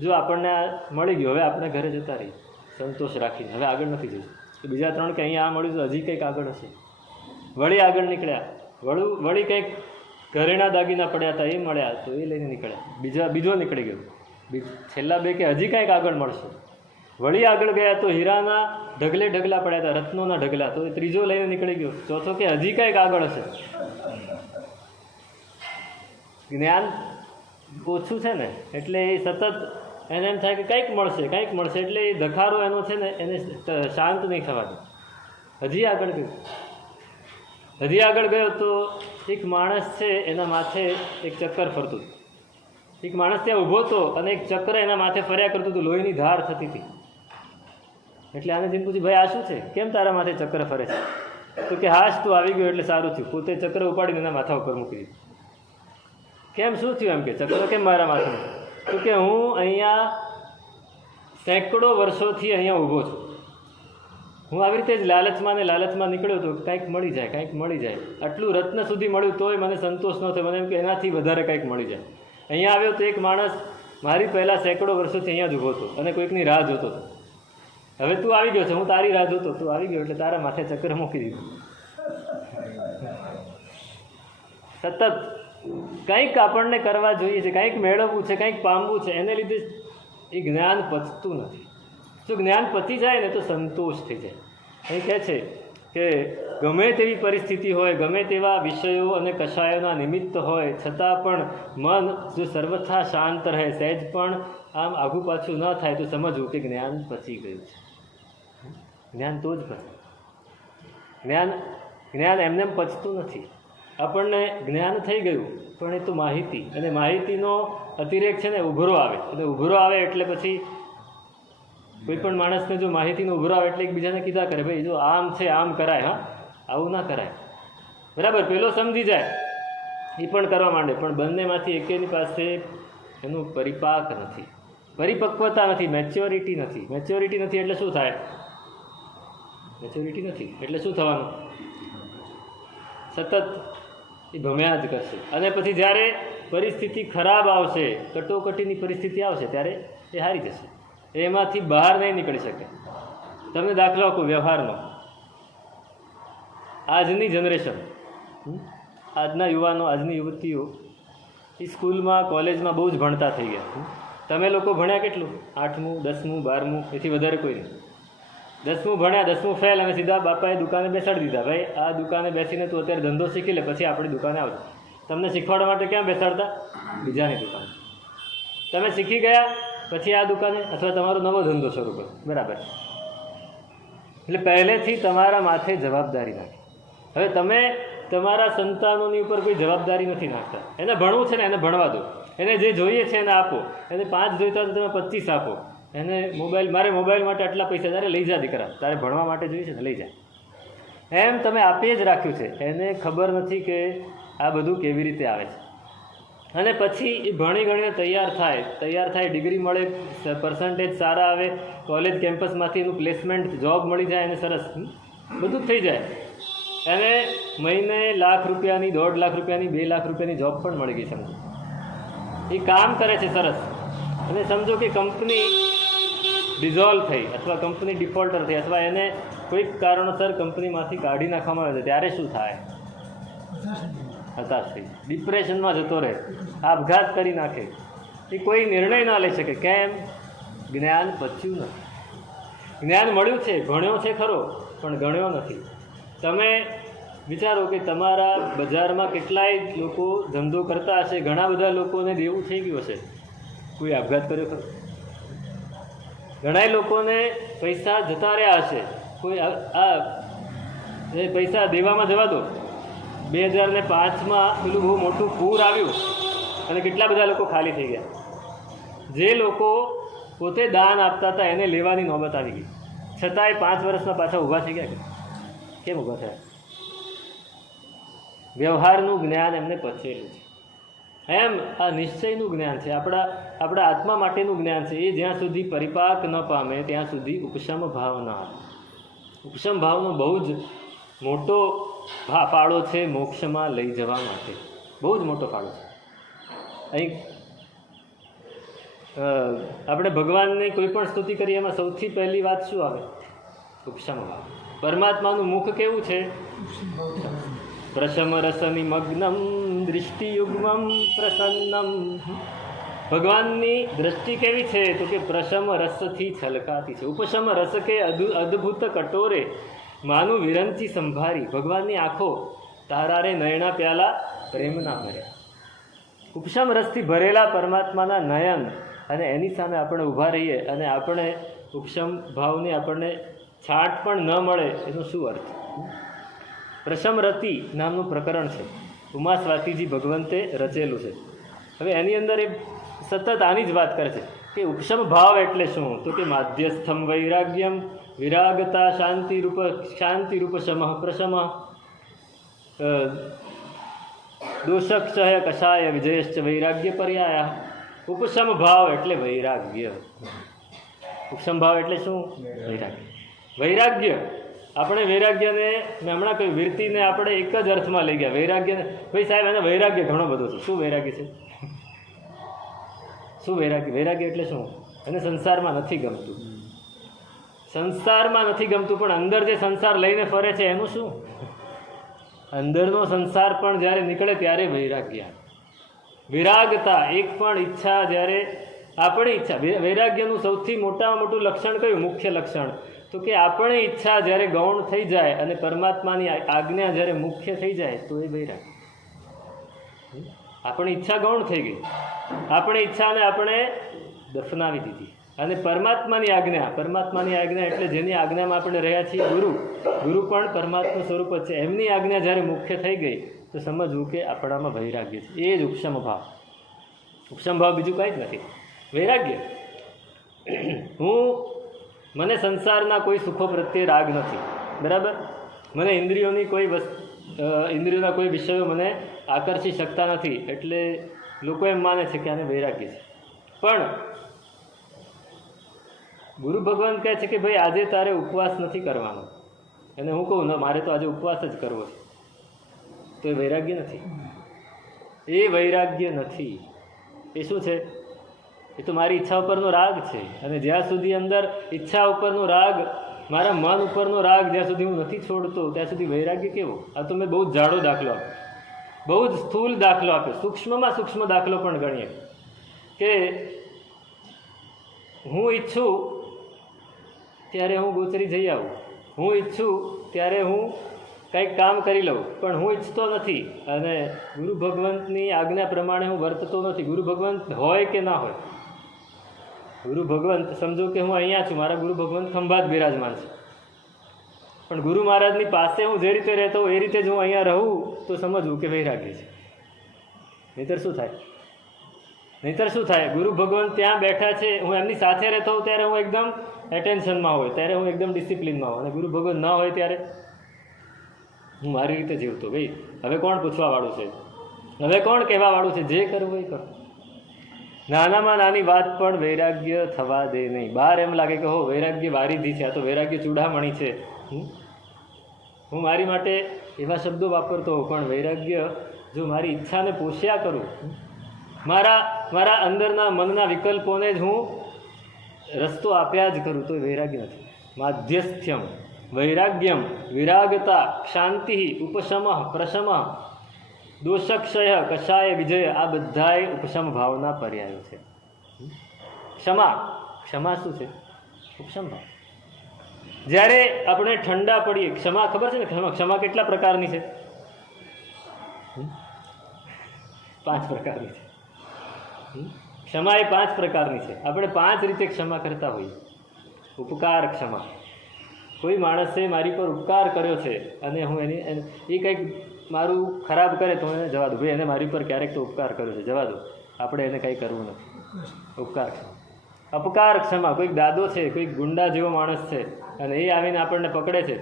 જો આપણને આ મળી ગયું, હવે આપણે ઘરે જતા રહીએ સંતોષ રાખીને, હવે આગળ નથી જવું. તો બીજા 3 કે અહીંયા આ મળ્યું તો હજી કંઈક આગળ હશે. વળી આગળ નીકળ્યા, વળી કંઈક ઘરેણા દાગીના પડ્યા હતા એ મળ્યા તો એ લઈને નીકળ્યા. બીજો નીકળી ગયો. છેલ્લા 2 કે હજી કંઈક આગળ મળશે. વળી આગળ ગયા તો હીરાના ઢગલા પડ્યા હતા, રત્નોના ઢગલા, તો એ ત્રીજો લઈને નીકળી ગયો. ચોથો કે હજી કંઈક આગળ હશે. જ્ઞાન ઓછું છે ને એટલે એ સતત એને એમ થાય કે કંઈક મળશે એટલે એ ધખારો એનો છે ને એને શાંત નહીં થવા દે. હજી આગળ ગયો તો એક માણસ છે એના માથે એક ચક્કર ફરતું. એક માણસ ત્યાં ઊભો હતો અને એક ચક્કર એના માથે ફર્યા કરતું હતું, લોહીની ધાર થતી હતી. એટલે આને જેમ પૂછ્યું, ભાઈ આ શું છે, કેમ તારા માથે ચક્કર ફરે છે? તો કે હાશ તું આવી ગયો એટલે સારું થયું. પોતે ચક્કર ઉપાડીને એના માથા ઉપર મૂકી દીધું. કેમ શું થયું? એમ કે ચક્કર કેમ મારા માથે? તો કે હું અહીંયા સેંકડો વર્ષોથી અહીંયા ઊભો છું. હું આવી રીતે જ લાલચમાં નીકળ્યો હતો, કંઈક મળી જાય. આટલું રત્ન સુધી મળ્યું તોય મને સંતોષ ન થયો. મને એમ કે એનાથી વધારે કંઈક મળી જાય. અહીંયા આવ્યો તો એક માણસ મારી પહેલાં સેંકડો વર્ષોથી અહીંયા જ ઊભો હતો અને કોઈકની રાહ જોતો હતો. હવે તું આવી ગયો છે, હું તારી રાહ જોતો, તું આવી ગયો એટલે તારા માથે ચક્કર મૂકી દીધું. સતત કંઈક આપણને કરવા જોઈએ છે, કંઈક મેળવવું છે, કંઈક પામવું છે, એને લીધે એ જ્ઞાન પચતું નથી. જો જ્ઞાન પચી જાય ને તો સંતોષ થઈ જાય. અહીં કહે છે કે ગમે તેવી પરિસ્થિતિ હોય, ગમે તેવા વિષયો અને કષાયોના નિમિત્ત હોય, છતાં પણ મન જો સર્વથા શાંત રહે, સહેજ પણ આમ આઘું પાછું ન થાય, તો સમજવું કે જ્ઞાન પચી ગયું છે. જ્ઞાન તો જ પચે. જ્ઞાન એમને પચતું નથી. આપણને જ્ઞાન થઈ ગયું પણ એ તો માહિતી, અને માહિતીનો અતિરેક છે ને ઉભરો આવે, અને ઉભરો આવે એટલે પછી કોઈ પણ માણસને જો માહિતીનો ઉભરો આવે એટલે એકબીજાને કીધા કરે, ભાઈ જો આમ છે આમ કરાય, હા આવું ના કરાય, બરાબર. પેલો સમજી જાય, એ પણ કરવા માંડે, પણ બંનેમાંથી એકેની પાસે એનું પરિપાક નથી, પરિપક્વતા નથી, મેચ્યોરિટી નથી. મેચ્યોરિટી નથી એટલે શું થાય? મેચ્યોરિટી નથી એટલે શું થવાનું? સતત એ ભમ્યા જ કરશે. અને પછી જ્યારે પરિસ્થિતિ ખરાબ આવશે, કટોકટીની પરિસ્થિતિ આવશે, ત્યારે એ હારી જશે, એમાંથી બહાર નહીં નીકળી શકે. તમને દાખલો આપો વ્યવહારનો. આજની જનરેશન, આજના યુવાનો, આજની યુવતીઓ એ સ્કૂલમાં કોલેજમાં બહુ જ ભણતા થઈ ગયા. તમે લોકો ભણ્યા કેટલું? 8મું 10મું 12મું, એથી વધારે કોઈ નહીં. 10મું ભણ્યા, 10મું ફેલ, અને સીધા બાપાએ દુકાને બેસાડી દીધા. ભાઈ આ દુકાને બેસીને તું અત્યારે ધંધો શીખી લે, પછી આપણી દુકાને આવજો. તમને શીખવાડવા માટે ક્યાં બેસાડતા? બીજાની દુકાને. તમે શીખી ગયા પછી આ દુકાને અથવા તમારો નવો ધંધો શરૂ કરો, બરાબર. એટલે પહેલેથી તમારા માથે જવાબદારી નાખી. હવે તમે તમારા સંતાનોની ઉપર કોઈ જવાબદારી નથી નાખતા. એને ભણવું છે ને એને ભણવા દો, એને જે જોઈએ છે એને આપો, એને 5 જોઈતા તો તમે 25 આપો. એને મોબાઈલ, મારે મોબાઈલ માટે આટલા પૈસા, તારે લઈ જા દીકરા, તારે ભણવા માટે જોઈએ છે ને લઈ જા, એમ તમે આપી જ રાખ્યું છે. એને ખબર નથી કે આ બધું કેવી રીતે આવે છે. અને પછી એ ભણી ગણીને તૈયાર થાય, ડિગ્રી મળે, પર્સન્ટેજ સારા આવે, કોલેજ કેમ્પસમાંથી એનું પ્લેસમેન્ટ, જોબ મળી જાય, એને સરસ બધું જ થઈ જાય. એને મહિને લાખ રૂપિયાની, 1.5 લાખ રૂપિયાની, 2 લાખ રૂપિયાની જોબ પણ મળી ગઈ. સમજો એ કામ કરે છે સરસ, અને સમજો કે કંપની ડિઝોલ્વ થઈ, અથવા કંપની ડિફોલ્ટર થઈ, અથવા એને કોઈક કારણોસર કંપનીમાંથી કાઢી નાખવામાં આવે છે, ત્યારે શું થાય? હતાશ થઈ, ડિપ્રેશનમાં જતો રહે, આપઘાત કરી નાખે. એ કોઈ નિર્ણય ના લઈ શકે. કેમ? જ્ઞાન પચ્યું નથી. જ્ઞાન મળ્યું છે, ભણ્યો છે ખરો, પણ ગણ્યો નથી. તમે વિચારો કે તમારા બજારમાં કેટલાય લોકો ધંધો કરતા હશે, ઘણા બધા લોકોને દેવું થઈ ગયું હશે. કોઈ આપઘાત કર્યો ખરો? ઘણા લોકોને પૈસા જતા રહ્યા હશે. કોઈ આ પૈસા દેવામાં જવા દો. 2005માં પેલું બહુ મોટું પૂર આવ્યું અને કેટલા બધા લોકો ખાલી થઈ ગયા. જે લોકો પોતે દાન આપતા હતા એને લેવાની નોબત આવી ગઈ, છતાંય 5 વર્ષમાં પાછા ઊભા થઈ ગયા. કેમ ઊભા થયા? વ્યવહારનું જ્ઞાન એમને પચેલું છે. એમ આ નિશ્ચયનું જ્ઞાન છે, આપણા આત્મા માટેનું જ્ઞાન છે. એ જ્યાં સુધી પરિપાક ન પામે ત્યાં સુધી ઉપશમ ભાવ ન આવે. ઉપશમ ભાવનો બહુ જ મોટો ફાળો છે મોક્ષમાં લઈ જવા માટે, બહુ જ મોટો ફાળો છે. અહીં આપણે ભગવાનની કોઈ પણ સ્તુતિ કરીએ એમાં સૌથી પહેલી વાત શું આવે? ઉપશમ ભાવ. પરમાત્માનું મુખ કેવું છે? પ્રશમ રસ નિમગ્નમ દૃષ્ટિયુગ્મમ પ્રસન્નમ. ભગવાનની દ્રષ્ટિ કેવી છે? તો કે પ્રશમ રસથી છલકાતી છે. ઉપશમ રસ કે અદ્ભુત કટોરે માનું વિરંચી સંભારી. ભગવાનની આંખો તારારે નયના પ્યાલા પ્રેમના ભર્યા. ઉપશમ રસથી ભરેલા પરમાત્માના નયન, અને એની સામે આપણે ઊભા રહીએ અને આપણે ઉપશમ ભાવની આપણને છાંટ પણ ન મળે, એનો શું અર્થ? પ્રશમ રતિ નામનું પ્રકરણ છે, ઉમા સ્વાતિજી ભગવંતે રચેલું છે. હવે એની અંદર એ સતત આની જ વાત કરે છે કે ઉપશમ ભાવ એટલે શું? તો કે માધ્યસ્થમ વૈરાગ્યમ વિરાગતા શાંતિરૂપ શમઃ પ્રશમ દોષક્ષય કષાય વિજયશ્ચ વૈરાગ્ય પર્યાય. ઉપશમ ભાવ એટલે વૈરાગ્ય. ઉપશમ ભાવ એટલે શું? વૈરાગ્ય. આપણે વૈરાગ્યને, મેં હમણાં કહ્યું, વિરતિને આપણે એક જ અર્થમાં લઈ ગયા. વૈરાગ્યને, ભાઈ સાહેબ એને વૈરાગ્ય ઘણો બધો છે. શું વૈરાગ્ય છે? શું વૈરાગ્ય? વૈરાગ્ય એટલે શું? અને સંસારમાં નથી ગમતું, સંસારમાં નથી ગમતું, પણ અંદર જે સંસાર લઈને ફરે છે એનું શું? અંદરનો સંસાર પણ જ્યારે નીકળે ત્યારે વૈરાગ્ય, વિરાગતા, એક પણ ઈચ્છા જ્યારે આપણી ઈચ્છા, વૈરાગ્યનું સૌથી મોટામાં મોટું લક્ષણ કયું? મુખ્ય લક્ષણ તો કે આપણી ઈચ્છા જ્યારે ગૌણ થઈ જાય અને પરમાત્માની આજ્ઞા જ્યારે મુખ્ય થઈ જાય તો એ વૈરાગ્ય. આપણી ઈચ્છા ગૌણ થઈ ગઈ, આપણી ઈચ્છાને આપણે દફનાવી દીધી અને પરમાત્માની આજ્ઞા એટલે જેની આજ્ઞામાં આપણે રહ્યા છીએ, ગુરુ પણ પરમાત્મા સ્વરૂપ જ છે, એમની આજ્ઞા જ્યારે મુખ્ય થઈ ગઈ તો સમજવું કે આપણામાં વૈરાગ્ય છે. એ જ ઉપશમ ભાવ. ઉપશમ ભાવ બીજું કાંઈ જ નથી, વૈરાગ્ય. મને સંસારના કોઈ સુખો પ્રત્યે રાગ નથી, બરાબર? મને ઇન્દ્રિયોના કોઈ વિષયો મને આકર્ષી શકતા નથી, એટલે લોકો એમ માને છે કે આને વૈરાગ્ય છે. પણ ગુરુ ભગવાન કહે છે કે ભાઈ આજે તારે ઉપવાસ નથી કરવાનો, અને હું કહું ના મારે તો આજે ઉપવાસ જ કરવો છે, તો એ વૈરાગ્ય નથી. એ વૈરાગ્ય નથી. એ શું છે? એ તો મારી ઈચ્છા ઉપરનો રાગ છે. અને જ્યાં સુધી અંદર ઈચ્છા ઉપરનો રાગ, મારા મન ઉપરનો રાગ જ્યાં સુધી હું નથી છોડતો ત્યાં સુધી વૈરાગ્ય કેવો? આ તો મેં બહુ જ જાડો દાખલો આપ્યો, બહુ જ સ્થૂલ દાખલો આપ્યો, સૂક્ષ્મમાં સૂક્ષ્મ દાખલો પણ ગણીએ કે હું ઈચ્છું ત્યારે હું ગોચરી જઈ આવું, હું ઈચ્છું ત્યારે હું કંઈક કામ કરી લઉં, પણ હું ઈચ્છતો નથી અને ગુરુ ભગવંતની આજ્ઞા પ્રમાણે હું વર્તતો નથી. ગુરુ ભગવંત હોય કે ના હોય, ગુરુ ભગવંત સમજો કે હું અહીંયા છું, મારા ગુરુ ભગવંત ખંભાત બિરાજમાન છે, પણ ગુરુ મહારાજની પાસે હું જે રીતે રહેતો હોઉં એ રીતે જ હું અહીંયા રહું તો સમજવું કે વૈરાગ્ય છે. નહીંતર શું થાય? ગુરુ ભગવાન ત્યાં બેઠા છે, હું એમની સાથે રહેતો હોઉં ત્યારે હું એકદમ એટેન્શનમાં હોય, ત્યારે હું એકદમ ડિસિપ્લિનમાં હોઉં, અને ગુરુ ભગવાન ન હોય ત્યારે હું મારી રીતે જીવતો. ભાઈ હવે કોણ પૂછવાવાળું છે? હવે કોણ કહેવાવાળું છે? જે કરવું એ કરો. નાનામાં નાની વાત પણ વૈરાગ્ય થવા દે નહીં. બહાર એમ લાગે કે હો વૈરાગ્ય વારીધી છે, આ તો વૈરાગ્ય ચૂડામણી છે. હું મારી માટે એવા શબ્દો વાપરતો હોઉં, પણ વૈરાગ્ય જો મારી ઈચ્છાને પોષ્યા કરું, મારા અંદરના મનના વિકલ્પોને જ હું રસ્તો આપ્યા જ કરું, તો વૈરાગ્ય નથી. માધ્યસ્થ્યમ વૈરાગ્યમ વિરાગતા શાંતિ ઉપશમ પ્રશમ દોષક્ષય કષાય વિજય, આ બધાય ઉપશમ ભાવના પર્યાયો છે. ક્ષમા શું છે? ઉપશમ ભાવ. જ્યારે આપણે ઠંડા પડીએ, ક્ષમા ખબર છે ને? ક્ષમા કેટલા પ્રકારની છે? 5 પ્રકારની છે. ક્ષમા એ 5 પ્રકારની છે. આપણે 5 રીતે ક્ષમા કરતા હોઈએ. ઉપકાર ક્ષમા, કોઈ માણસે મારી પર ઉપકાર કર્યો છે અને હું એ કંઈક મારું ખરાબ કરે તો એને જવા દો, ભાઈ એને મારી પર ક્યારેક તો ઉપકાર કર્યો છે, જવા દો, આપણે એને કંઈ કરવું નથી. ઉપકાર ક્ષમા. અપકાર ક્ષમા, કોઈક દાદો છે, કોઈક ગુંડા જેવો માણસ છે અને એ આવીને આપણને પકડે છે,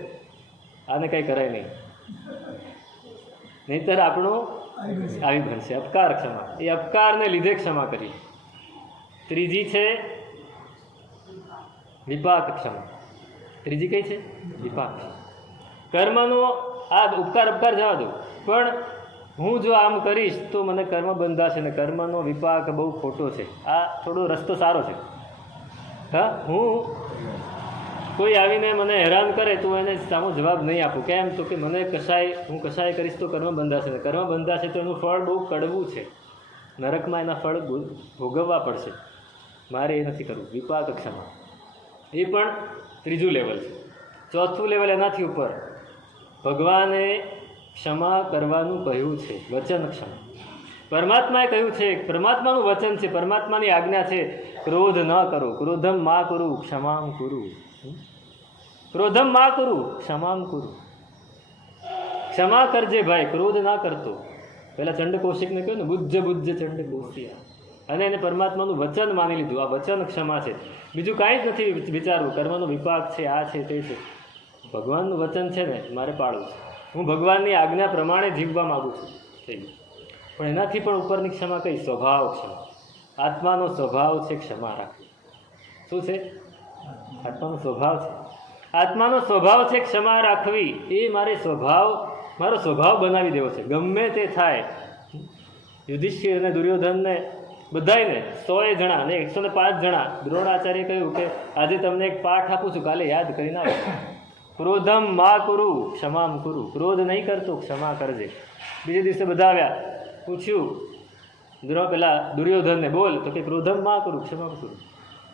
આને કંઈ કરાય નહીં, નહીંતર આપણું આવી બનશે. અપકાર ક્ષમા, એ અપકારને લીધે ક્ષમા કરી. ત્રીજી છે વિપાક ક્ષમા. ત્રીજી કઈ છે? વિપાક. કર્મનો આ ઉપકાર જવા દો, પણ હું જો આમ કરીશ તો મને કર્મ બંધાશે, ને કર્મનો વિપાક બહુ ખોટો છે. આ થોડો રસ્તો સારો છે. હા, હું કોઈ આવીને મને હેરાન કરે તો એને સામો જવાબ નહીં આપું. કેમ? તો કે મને હું કશાય કરીશ તો કર્મ બંધાશે, ને કર્મ બંધાશે તો એનું ફળ બહુ કડવું છે, નરકમાં એના ફળ ભોગવવા પડશે, મારે એ નથી કરવું. વિપાક ક્ષમા એ પણ ત્રીજું લેવલ છે. ચોથું લેવલ એનાથી ઉપર, ભગવાને ક્ષમા કરવાનું કહ્યું છે, વચન ક્ષમા. પરમાત્માએ કહ્યું છે, પરમાત્માનું વચન છે, પરમાત્માની આજ્ઞા છે, ક્રોધ ન કરો, ક્રોધમ મા કરું ક્ષમામ કુરુ, ક્રોધમ મા કરું ક્ષમામ કુરુ. ક્ષમા કરજે ભાઈ, ક્રોધ ના કરતો. પેલા ચંડ કૌશિકને કહ્યું ને, બુજ્જ ચંડ કૌશિયા, અને એને પરમાત્માનું વચન માની લીધું. આ વચન ક્ષમા છે, બીજું કાંઈ જ નથી વિચારવું. કર્મનો વિપાક છે, આ છે, તે છે. ભગવાનનું વચન છે ને મારે પાળવું છે, હું ભગવાનની આજ્ઞા પ્રમાણે જીવવા માગું છું, થઈ ગયું. પણ એનાથી પણ ઉપરની ક્ષમા કઈ? સ્વભાવ ક્ષમા. આત્માનો સ્વભાવ છે ક્ષમા રાખવી. શું છે? આત્માનો સ્વભાવ છે. આત્માનો સ્વભાવ છે ક્ષમા રાખવી. એ મારો સ્વભાવ બનાવી દેવો છે, ગમે તે થાય. યુધિષ્ઠિર અને દુર્યોધનને બધાને 100 જણા અને 105 જણા દ્રોણાચાર્ય કહ્યું કે આજે તમને એક પાઠ આપું છું, કાલે યાદ કરીને આવો. ક્રોધમ મા કુરુ ક્ષમામ કુરુ, ક્રોધ નહીં કરતો ક્ષમા કરજે. બીજે દિવસે બધા આવ્યા, પૂછ્યું પેલા દુર્યોધનને, બોલ, તો કે ક્રોધમ મા કુરુ ક્ષમામ કુરુ.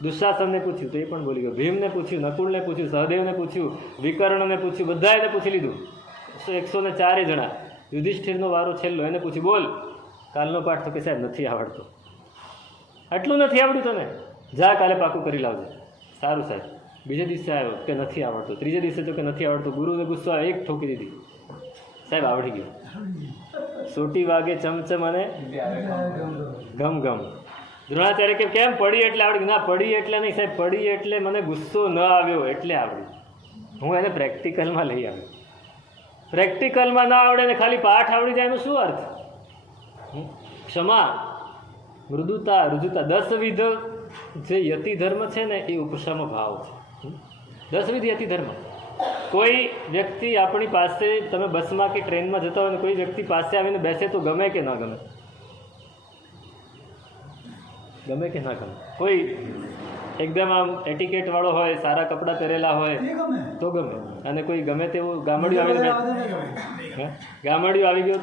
દુશાસનને પૂછ્યું તો એ પણ બોલી ગયો. ભીમને પૂછ્યું, નકુલને પૂછ્યું, સહદેવને પૂછ્યું, વિકર્ણને પૂછ્યું, બધાને પૂછી લીધું. 104 જણા. યુધિષ્ઠિરનો વારો છેલ્લો, એને પૂછ્યું, બોલ કાલનો પાઠ. તો કે સાહેબ નથી આવડતો. આટલું નથી આવડ્યું તને? જા કાલે પાકું કરી લાવજે. સારું સાહેબ. બીજે દિવસે આવ્યો કે નથી આવડતું. ત્રીજે દિવસે તો કે નથી આવડતું. ગુરુને ગુસ્સો આવે, એક ઠોકી દીધી. સાહેબ આવડી ગયું. સોટી વાગે ચમચમ અને ગમ ગમ. દ્રોણાચાર્ય કે કેમ પડી એટલે આવડી? ના, પડી એટલે નહીં સાહેબ, પડી એટલે મને ગુસ્સો ન આવ્યો એટલે આવડી. હું એને પ્રેક્ટિકલમાં લઈ આવ્યો. પ્રેક્ટિકલમાં ના આવડે ને ખાલી પાઠ આવડી જાય એનો શું અર્થ? ક્ષમા, મૃદુતા, રુજુતા, 10 વિધ જે યતિ ધર્મ છે ને એ ઉપશમ ભાવ છે. 10 વિધ યતિ ધર્મ. કોઈ વ્યક્તિ આપણી પાસે, તમે બસમાં કે ટ્રેનમાં જતા હોય ને કોઈ વ્યક્તિ પાસે આવીને બેસે તો ગમે કે ના ગમે? ગમે કે ના ગમે? કોઈ એકદમ આમ એટિકેટ વાળો હોય, સારા કપડાં પહેરેલા હોય તો ગમે. અને કોઈ ગમે તેવું ગામડિયું આવીને ગામડિયું આવી ગયો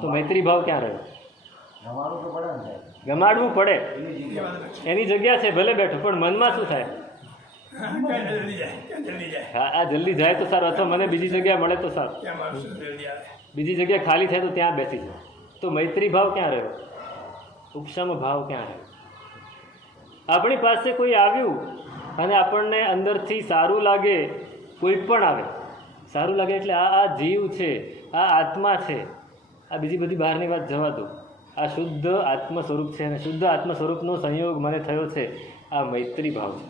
તો મૈત્રી ભાવ ક્યાં રહ્યો? ગમાડવું પડે. એની જગ્યા છે, ભલે બેઠો, પણ મનમાં શું થાય? હા, આ જલ્દી જાય તો સારું, અથવા મને બીજી જગ્યા મળે તો સારું. બીજી જગ્યા ખાલી થાય તો ત્યાં બેસી જાય. તો મૈત્રી ભાવ ક્યાં રહ્યો? ઉપશમ ભાવ ક્યાં રહ્યો? આપણી પાસે કોઈ આવ્યું અને આપણને અંદરથી સારું લાગે, કોઈ પણ આવે સારું લાગે એટલે આ જીવ છે, આ આત્મા છે, આ બીજી બધી બહારની વાત જવા દો, આ શુદ્ધ આત્મ સ્વરૂપ છે અને શુદ્ધ આત્મ સ્વરૂપનો સંયોગ મને થયો છે, આ મૈત્રી ભાવ છે.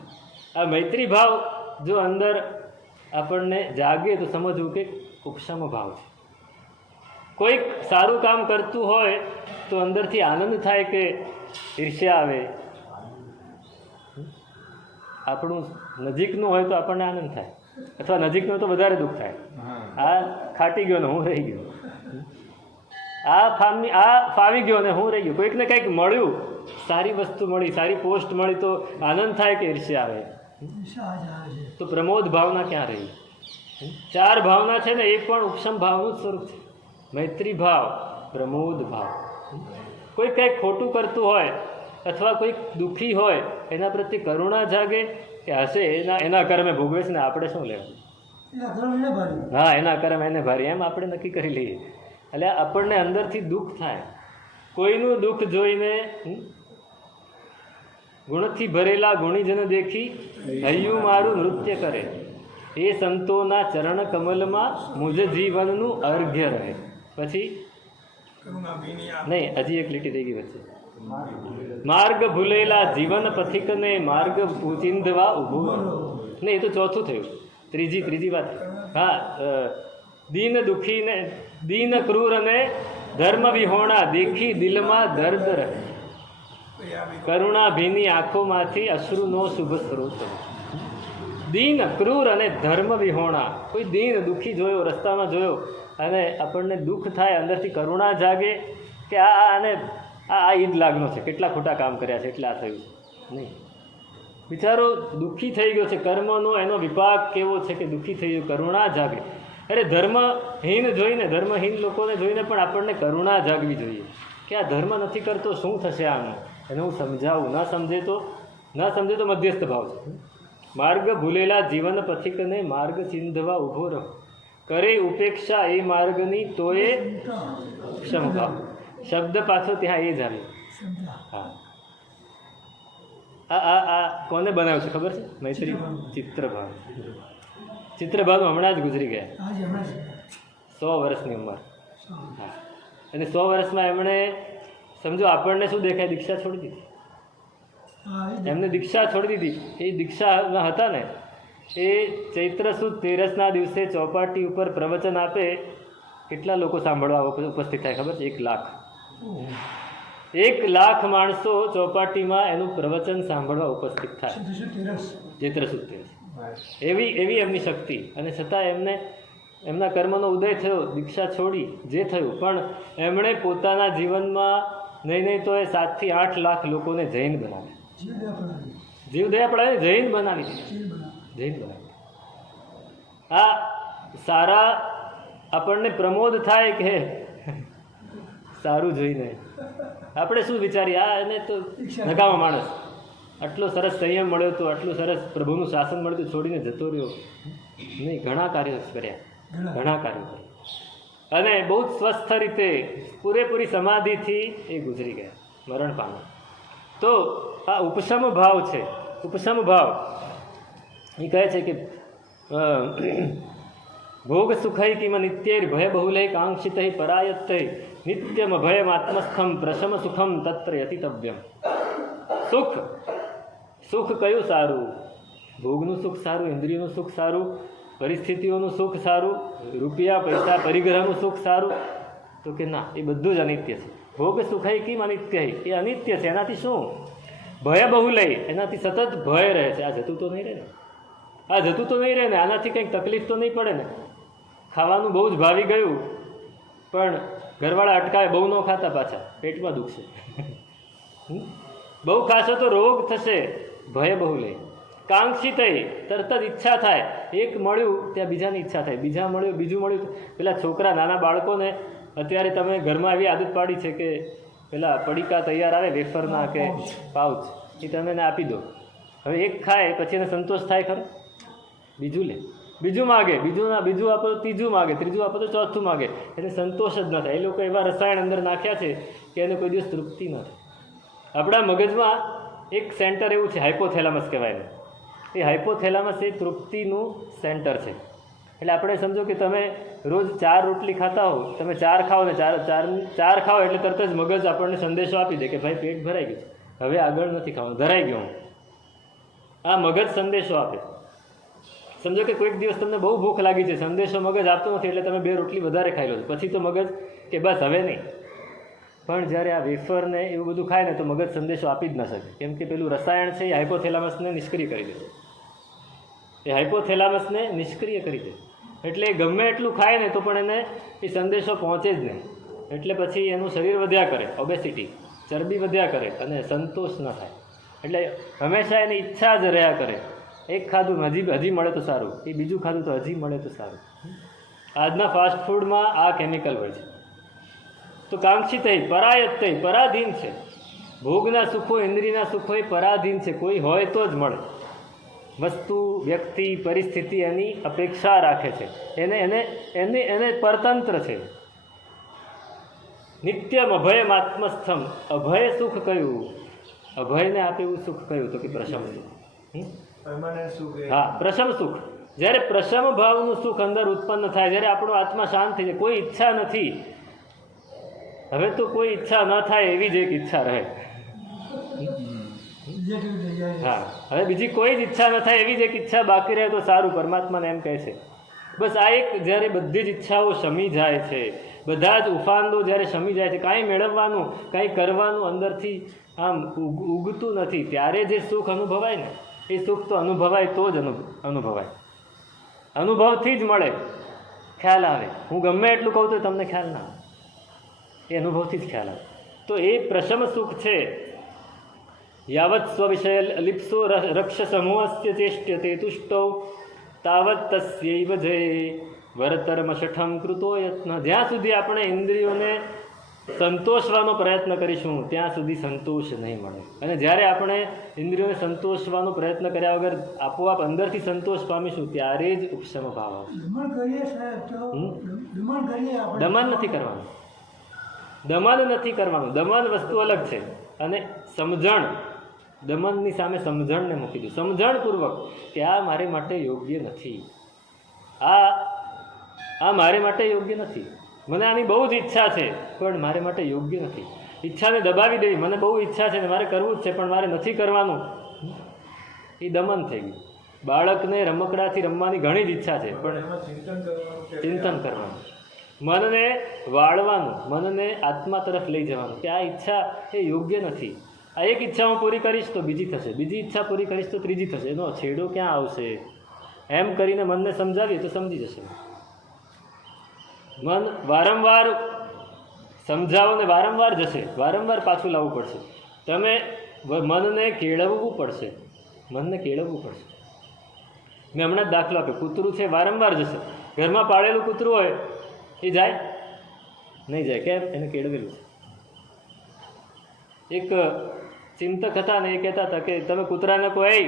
આ મૈત્રી ભાવ જો અંદર આપણને જાગે તો સમજવું કે ઉપશમ ભાવ છે. કોઈક સારું કામ કરતું હોય તો અંદરથી આનંદ થાય કે ઈર્ષ્યા આવે? આપણું નજીકનું હોય તો આપણને આનંદ થાય, અથવા નજીકનું હોય તો વધારે દુઃખ થાય. આ ખાટી ગયો ને હું રહી ગયો, આ ફાવી ગયો ને હું રહી ગયો. કોઈકને કંઈક મળ્યું, સારી વસ્તુ મળી, સારી પોસ્ટ મળી તો આનંદ થાય કે ઈર્ષ્યા આવે? તો પ્રમોદ ભાવના ક્યાં રહી? 4 ભાવના છે ને એ પણ ઉપશમ ભાવનું જ સ્વરૂપ છે. મૈત્રી ભાવ, પ્રમોદ ભાવ. કોઈ કંઈક ખોટું કરતું હોય અથવા કોઈક દુઃખી હોય એના પ્રત્યે કરુણા જાગે કે હશે એના કર્મે ભોગવે છે ને આપણે શું લેવાનું? હા, એના કર્મ એને ભારી, એમ આપણે નક્કી કરી લઈએ. એટલે આપણને અંદરથી દુઃખ થાય. કોઈનું દુઃખ જોઈને ગુણથી ભરેલા ગુણીજન દેખી હૈયું મારું નૃત્ય કરે, એ સંતોના ચરણ કમલમાં મુજ જીવનનું અર્ઘ્ય રહે. પછી નહીં, હજી એક લીટી થઈ ગઈ વચ્ચે. માર્ગ ભૂલેલા જીવન પથિકને માર્ગ ચિંધવા ઊભું. નહીં, એ તો ચોથું થયું. ત્રીજી વાત. હા, દીન દુઃખીને, દીન ક્રૂર અને ધર્મ વિહોણા દેખી દિલમાં દર્દ રહે, કરુણા ભીની આંખોમાંથી અશ્રુનો શુભ સ્ત્રોત. દીન ક્રૂર અને ધર્મ વિહોણા. કોઈ દીન દુઃખી જોયો, રસ્તામાં જોયો અને આપણને દુઃખ થાય, અંદરથી કરુણા જાગે કે આ ઈદ લાગનો છે, કેટલા ખોટા કામ કર્યા છે એટલે આ થયું નહીં. બિચારો દુઃખી થઈ ગયો છે, કર્મનો એનો વિપાક કેવો છે કે દુઃખી થઈ ગયો, કરુણા જાગે. અરે ધર્મહીન જોઈને, ધર્મહીન લોકોને જોઈને પણ આપણને કરુણા જાગવી જોઈએ કે આ ધર્મ નથી કરતો, શું થશે આનું, એને હું સમજાવું. ન સમજે તો મધ્યસ્થ ભાવ છે. માર્ગ ભૂલેલા જીવન પથિકને માર્ગ ચિંધવા ઊભો રહો, કરે ઉપેક્ષા એ માર્ગની તો એ ક્ષમભાવ. શબ્દ પાછો ત્યાં એ જ આવે. હા, આ કોને બનાવ્યું છે ખબર છે? મૈત્રી ચિત્રભાન. ચિત્રભાન હમણાં જ ગુજરી ગયા, 100 વર્ષની ઉંમર. હા, અને 100 વર્ષમાં એમણે સમજો આપણને શું દેખાય? દીક્ષા છોડી દીધી. એમને દીક્ષા છોડી દીધી. એ દીક્ષામાં હતા ને, એ ચૈત્ર સુદ 13ના દિવસે ચોપાટી ઉપર પ્રવચન આપે. કેટલા લોકો સાંભળવા ઉપસ્થિત થાય ખબર છે? 1 લાખ. 1 લાખ માણસો ચોપાટીમાં એનું પ્રવચન સાંભળવા ઉપસ્થિત થાય. ચૈત્ર સુદ 13. એવી એમની શક્તિ. અને છતાં એમના કર્મનો ઉદય થયો, દીક્ષા છોડી, જે થયું, પણ એમણે પોતાના જીવનમાં નહીં તો એ 7 થી 8 લાખ લોકોને જૈન બનાવે, જીવદયા પડાવીને જૈન બનાવી જૈન બનાવી. આ સારા આપણને પ્રમોદ થાય કે સારું જોઈને આપણે શું વિચારીએ, આ એને તો નકામા માણસ, આટલો સરસ સંયમ મળ્યો હતો, આટલું સરસ પ્રભુનું શાસન મળ્યું હતું, છોડીને જતો રહ્યો. નહીં, ઘણા કાર્યો કર્યા, ઘણા કાર્યો કર્યા અને બહુ જ સ્વસ્થ રીતે પૂરેપૂરી સમાધિથી એ ગુજરી ગયા, મરણ પામ્યા. તો આ ઉપશમ ભાવ છે. ઉપશમ ભાવ એ કહે છે કે ભોગ સુખૈ કિમ નિત્યૈર ભય બહુલૈ કાંક્ષિતૈ પરાયત્તૈ નિત્યમ અભયમ આત્મસ્થમ પ્રશમ સુખમ તત્ર યતિતવ્યમ. સુખ, સુખ કયું સારું? ભોગનું સુખ સારું, ઇન્દ્રિયનું સુખ સારું, પરિસ્થિતિઓનું સુખ સારું, રૂપિયા પૈસા પરિગ્રહનું સુખ સારું? તો કે ના, એ બધું જ અનિત્ય છે. ભોગ સુખૈ કિમ અનિત્ય, એ અનિત્ય છે. એનાથી શું? ભય બહુલૈ, એનાથી સતત ભય રહે છે. આ જતું તો નહીં રહે ને, આ જતું તો નહીં રહે ને, આનાથી કંઈક તકલીફ તો નહીં પડે ને. ખાવાનું બહુ જ ભાવી ગયું પણ ઘરવાળા અટકાવે, બહુ ન ખાતા, પાછા પેટમાં દુખશે. બહુ ખાશો તો રોગ થશે. ભય બહુલૈ કાંક્ષિતૈ, તરત જ ઈચ્છા થાય. એક મળ્યું ત્યાં બીજાની ઈચ્છા થાય, બીજા મળ્યું, બીજું મળ્યું. પેલા છોકરા, નાના બાળકોને અત્યારે તમે ઘરમાં આવી આદત પાડી છે કે પેલા પડીકા તૈયાર આવે વેફરના કે પાઉચ, એ તમે એને આપી દો. હવે એક ખાય પછી એને સંતોષ થાય ખરો? બીજું લે, બીજું માગે, બીજું આપો તો ત્રીજું માગે, ત્રીજું આપો તો ચોથું માગે. એને સંતોષ જ ન થાય. એ લોકો એવા રસાયણ અંદર નાખ્યા છે કે એને કોઈ દિવસ તૃપ્તિ ન થાય. આપણા મગજમાં એક સેન્ટર એવું છે, હાઇપોથેલામસ કહેવાય. એ હાઇપોથેલામસ એ તૃપ્તિનું સેન્ટર છે. એટલે આપણે સમજો કે તમે રોજ 4 રોટલી ખાતા હો, તમે 4 ખાઓ ને ચાર ખાઓ એટલે તરત જ મગજ આપણને સંદેશો આપી દે કે ભાઈ પેટ ભરાઈ ગયું, હવે આગળ નથી ખાવાનું, ધરાઈ ગયો હું. આ મગજ સંદેશો આપે. સમજો કે કોઈક દિવસ તમને બહુ ભૂખ લાગી છે, સંદેશો મગજ આપતો નથી એટલે તમે 2 રોટલી વધારે ખાઈ લો છો. પછી તો મગજ કે બસ હવે નહીં. પણ જ્યારે આ વેફર ને એવું બધું ખાય ને તો મગજ સંદેશો આપી જ ન શકે, કેમ કે પેલું રસાયણ છે એ હાઇપોથેલામસને નિષ્ક્રિય કરી દે. એ હાઇપોથેલામસને નિષ્ક્રિય કરી દે એટલે ગમે એટલું ખાય ને તો પણ એને એ સંદેશો પહોંચે જ નહીં. એટલે પછી એનું શરીર વધ્યા કરે, ઓબેસિટી, ચરબી વધ્યા કરે અને સંતોષ ન થાય. એટલે હંમેશા એની ઈચ્છા જ રહ્યા કરે. એક ખાધું હજી મળે તો સારું, એ બીજું ખાધું તો હજી મળે તો સારું. આજના ફાસ્ટ ફૂડમાં આ કેમિકલ હોય છે. તો કાંક્ષિતૈ પરાયત્તૈ, પરાધીન છે. ભોગના સુખો, ઇન્દ્રિયના સુખો એ પરાધીન છે. કોઈ હોય તો જ મળે. વસ્તુ, વ્યક્તિ, પરિસ્થિતિ એની અપેક્ષા રાખે છે, એને પરતંત્ર છે. નિત્યમ અભયમ આત્મસ્થમ, અભય સુખ કયું? અભયને આપે એવું સુખ કયું? તો કે પ્રશમ સુખ. હા, પ્રશમ સુખ. જ્યારે પ્રશમ ભાવનું સુખ અંદર ઉત્પન્ન થાય, જ્યારે આપણો આત્મા શાંત થઈ જાય, કોઈ ઈચ્છા નથી, હવે તો કોઈ ઈચ્છા ન થાય એવી જ એક ઈચ્છા રહે. હા, હવે બીજી કોઈ જ ઈચ્છા ન થાય એવી જ એક ઈચ્છા બાકી રહે તો સારું. પરમાત્માને એમ કહે છે બસ આ એક. જ્યારે બધી જ ઈચ્છાઓ શમી જાય છે, બધા જ ઉફાંદો જ્યારે શમી જાય છે, કાંઈ મેળવવાનું, કાંઈ કરવાનું અંદરથી આમ ઉગતું નથી, ત્યારે જે સુખ અનુભવાય ને, એ સુખ તો અનુભવાય તો જ અનુભવાય. અનુભવથી જ મળે, ખ્યાલ આવે. હું ગમે એટલું કહું તો તમને ખ્યાલ ના આવે, એ અનુભવથી જ ખ્યાલ આવે. તો એ પ્રશમ સુખ છે. યાવત સ્વવિષય લિપ્સો રક્ષ સમૂહસ્ય ચેષ્ટ્યતે તુષ્ટૌ તાવત તસ્યૈવ જય વરતર્મશઠમ કૃતો યત્ન. જ્યાં સુધી આપણે ઇન્દ્રિયોને સંતોષવાનો પ્રયત્ન કરીશું ત્યાં સુધી સંતોષ નહીં મળે. અને જ્યારે આપણે ઇન્દ્રિયોને સંતોષવાનો પ્રયત્ન કર્યા વગર આપોઆપ અંદરથી સંતોષ પામીશું ત્યારે જ ઉપશમ ભાવ આવશે. દમન નથી કરવાનું, દમન નથી કરવાનું. દમન વસ્તુ અલગ છે અને સમજણ, દમનની સામે સમજણને મૂકી દઉં, સમજણપૂર્વક કે આ મારે માટે યોગ્ય નથી, આ મારે માટે યોગ્ય નથી, મને આની બહુ જ ઈચ્છા છે પણ મારે માટે યોગ્ય નથી. ઈચ્છાને દબાવી દેવી, મને બહુ ઈચ્છા છે ને મારે કરવું જ છે પણ મારે નથી કરવાનું, એ દમન થઈ ગયું. બાળકને રમકડાથી રમવાની ઘણી જ ઈચ્છા છે પણ ચિંતન કરવાનું, મનને વાળવાનું, મનને આત્મા તરફ લઈ જવાનું કે આ ઈચ્છા એ યોગ્ય નથી. આ એક ઈચ્છા હું પૂરી કરીશ તો બીજી થશે, બીજી ઈચ્છા પૂરી કરીશ તો ત્રીજી થશે, એનો છેડો ક્યાં આવશે? એમ કરીને મનને સમજાવીએ તો સમજી જશે. મન વારંવાર સમજાવો ને વારંવાર જશે, વારંવાર પાછું લાવવું પડશે. તમે મનને કેળવવું પડશે, મનને કેળવવું પડશે. મેં હમણાં જ દાખલો આપ્યો, કૂતરું છે વારંવાર જશે. ઘરમાં પાળેલું કૂતરું હોય એ જાય નહીં જાય, કેમ? એને કેળવેલું છે. એક ચિંતક હતા ને એ કહેતા હતા કે તમે કૂતરાને કહો એ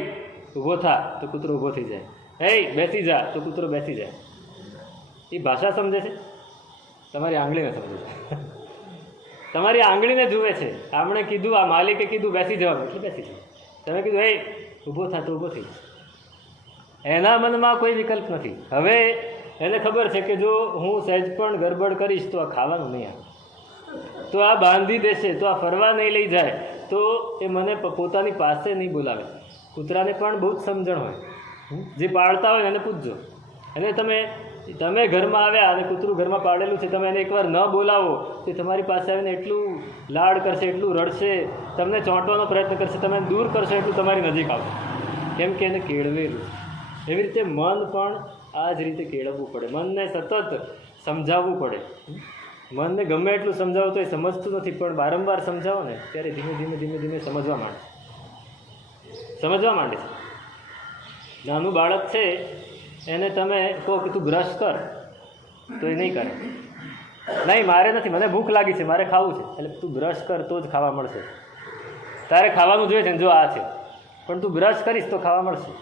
ઊભો થા તો કૂતરો ઊભો થઈ જાય, એ બેસી જા તો કૂતરો બેસી જાય. એ ભાષા સમજે છે? તમારી આંગળીને સમજે છે. તમારી આંગળીને જુએ છે. આમણે કીધું, આ માલિકે કીધું બેસી જવાનું એટલે બેસી જાય. તમે કીધું એ ઊભો થા તો ઊભો થઈ જાય. એના મનમાં કોઈ વિકલ્પ નથી. હવે એને ખબર છે કે જો હું સહેજ પણ ગરબડ કરીશ તો આ ખાવાનું નહીં આવે, તો આ બાંધી દેશે, તો આ ફરવા નહીં લઈ જાય, તો એ મને પોતાની પાસે નહીં બોલાવે. કૂતરાને પણ બહુ જ સમજણ હોય. જે પાળતા હોય એને પૂછજો. એને તમે ઘરમાં આવ્યા અને કૂતરું ઘરમાં પાળેલું છે, તમે એને એકવાર ન બોલાવો તો તમારી પાસે આવીને એટલું લાડ કરશે, એટલું રડશે, તમને ચોંટવાનો પ્રયત્ન કરશે, તમે દૂર કરશો એટલું તમારી નજીક આવશે, કેમ કે એને કેળવેલું. એવી રીતે મન પણ આ જ રીતે કેળવવું પડે. મનને સતત સમજાવવું પડે. મનને ગમે એટલું સમજાવો તો એ સમજતું નથી, પણ વારંવાર સમજાવો ને ત્યારે ધીમે ધીમે ધીમે ધીમે સમજવા માંડે છે. નાનું બાળક છે એને તમે કહો કે તું બ્રશ કર તો એ નહીં કરે. નહીં, મારે નથી, મને ભૂખ લાગી છે, મારે ખાવું છે. એટલે તું બ્રશ કર તો જ ખાવા મળશે. તારે ખાવાનું જોઈએ છે ને, જો આ છે, પણ તું બ્રશ કરીશ તો ખાવા મળશે.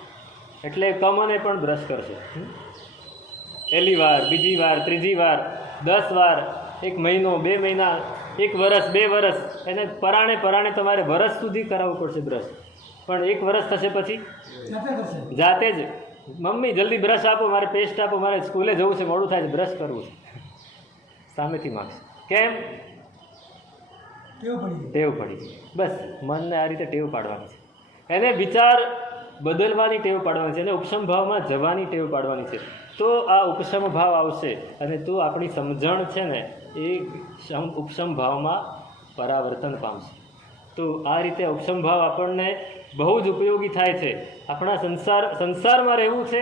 એટલે કમને પણ બ્રશ કરશે. પહેલી વાર, બીજી વાર, ત્રીજી વાર, 10 વાર, 1 મહિનો, 2 મહિના, 1 વર્ષ, 2 વર્ષ, એને પરાણે તમારે વર્ષ સુધી કરાવવું પડશે બ્રશ. પણ 1 વર્ષ થશે પછી જાતે જ, મમ્મી જલ્દી બ્રશ આપો, મારે પેસ્ટ આપો, મારે સ્કૂલે જવું છે, મોડું થાય છે, બ્રશ કરવું છે, સામેથી માગશે. કેમ? ટેવ પડી છે. બસ મનને આ રીતે ટેવ પાડવાની છે. એને વિચાર બદલવાની ટેવ પાડવાની છે, એને ઉપશમ ભાવમાં જવાની ટેવ પાડવાની છે. તો આ ઉપશમ ભાવ આવશે અને તો આપણી સમજણ છે ને એ ઉપશમ ભાવમાં પરાવર્તન પામશે. તો આ રીતે ઉપશમ ભાવ આપણને બહુ જ ઉપયોગી થાય છે. આપણા સંસારમાં રહેવું છે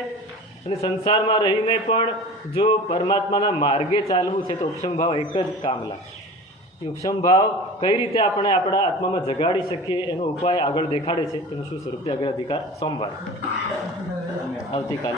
અને સંસારમાં રહીને પણ જો પરમાત્માના માર્ગે ચાલવું છે તો ઉપશમ ભાવ એક જ કામ લાગશે. એ ઉપશમ ભાવ કઈ રીતે આપણે આપણા આત્મામાં જગાડી શકીએ એનો ઉપાય આગળ દેખાડે છે. તેનું શું સ્વરૂપ? અગ્રાધિકાર સોમવારે, આવતીકાલે.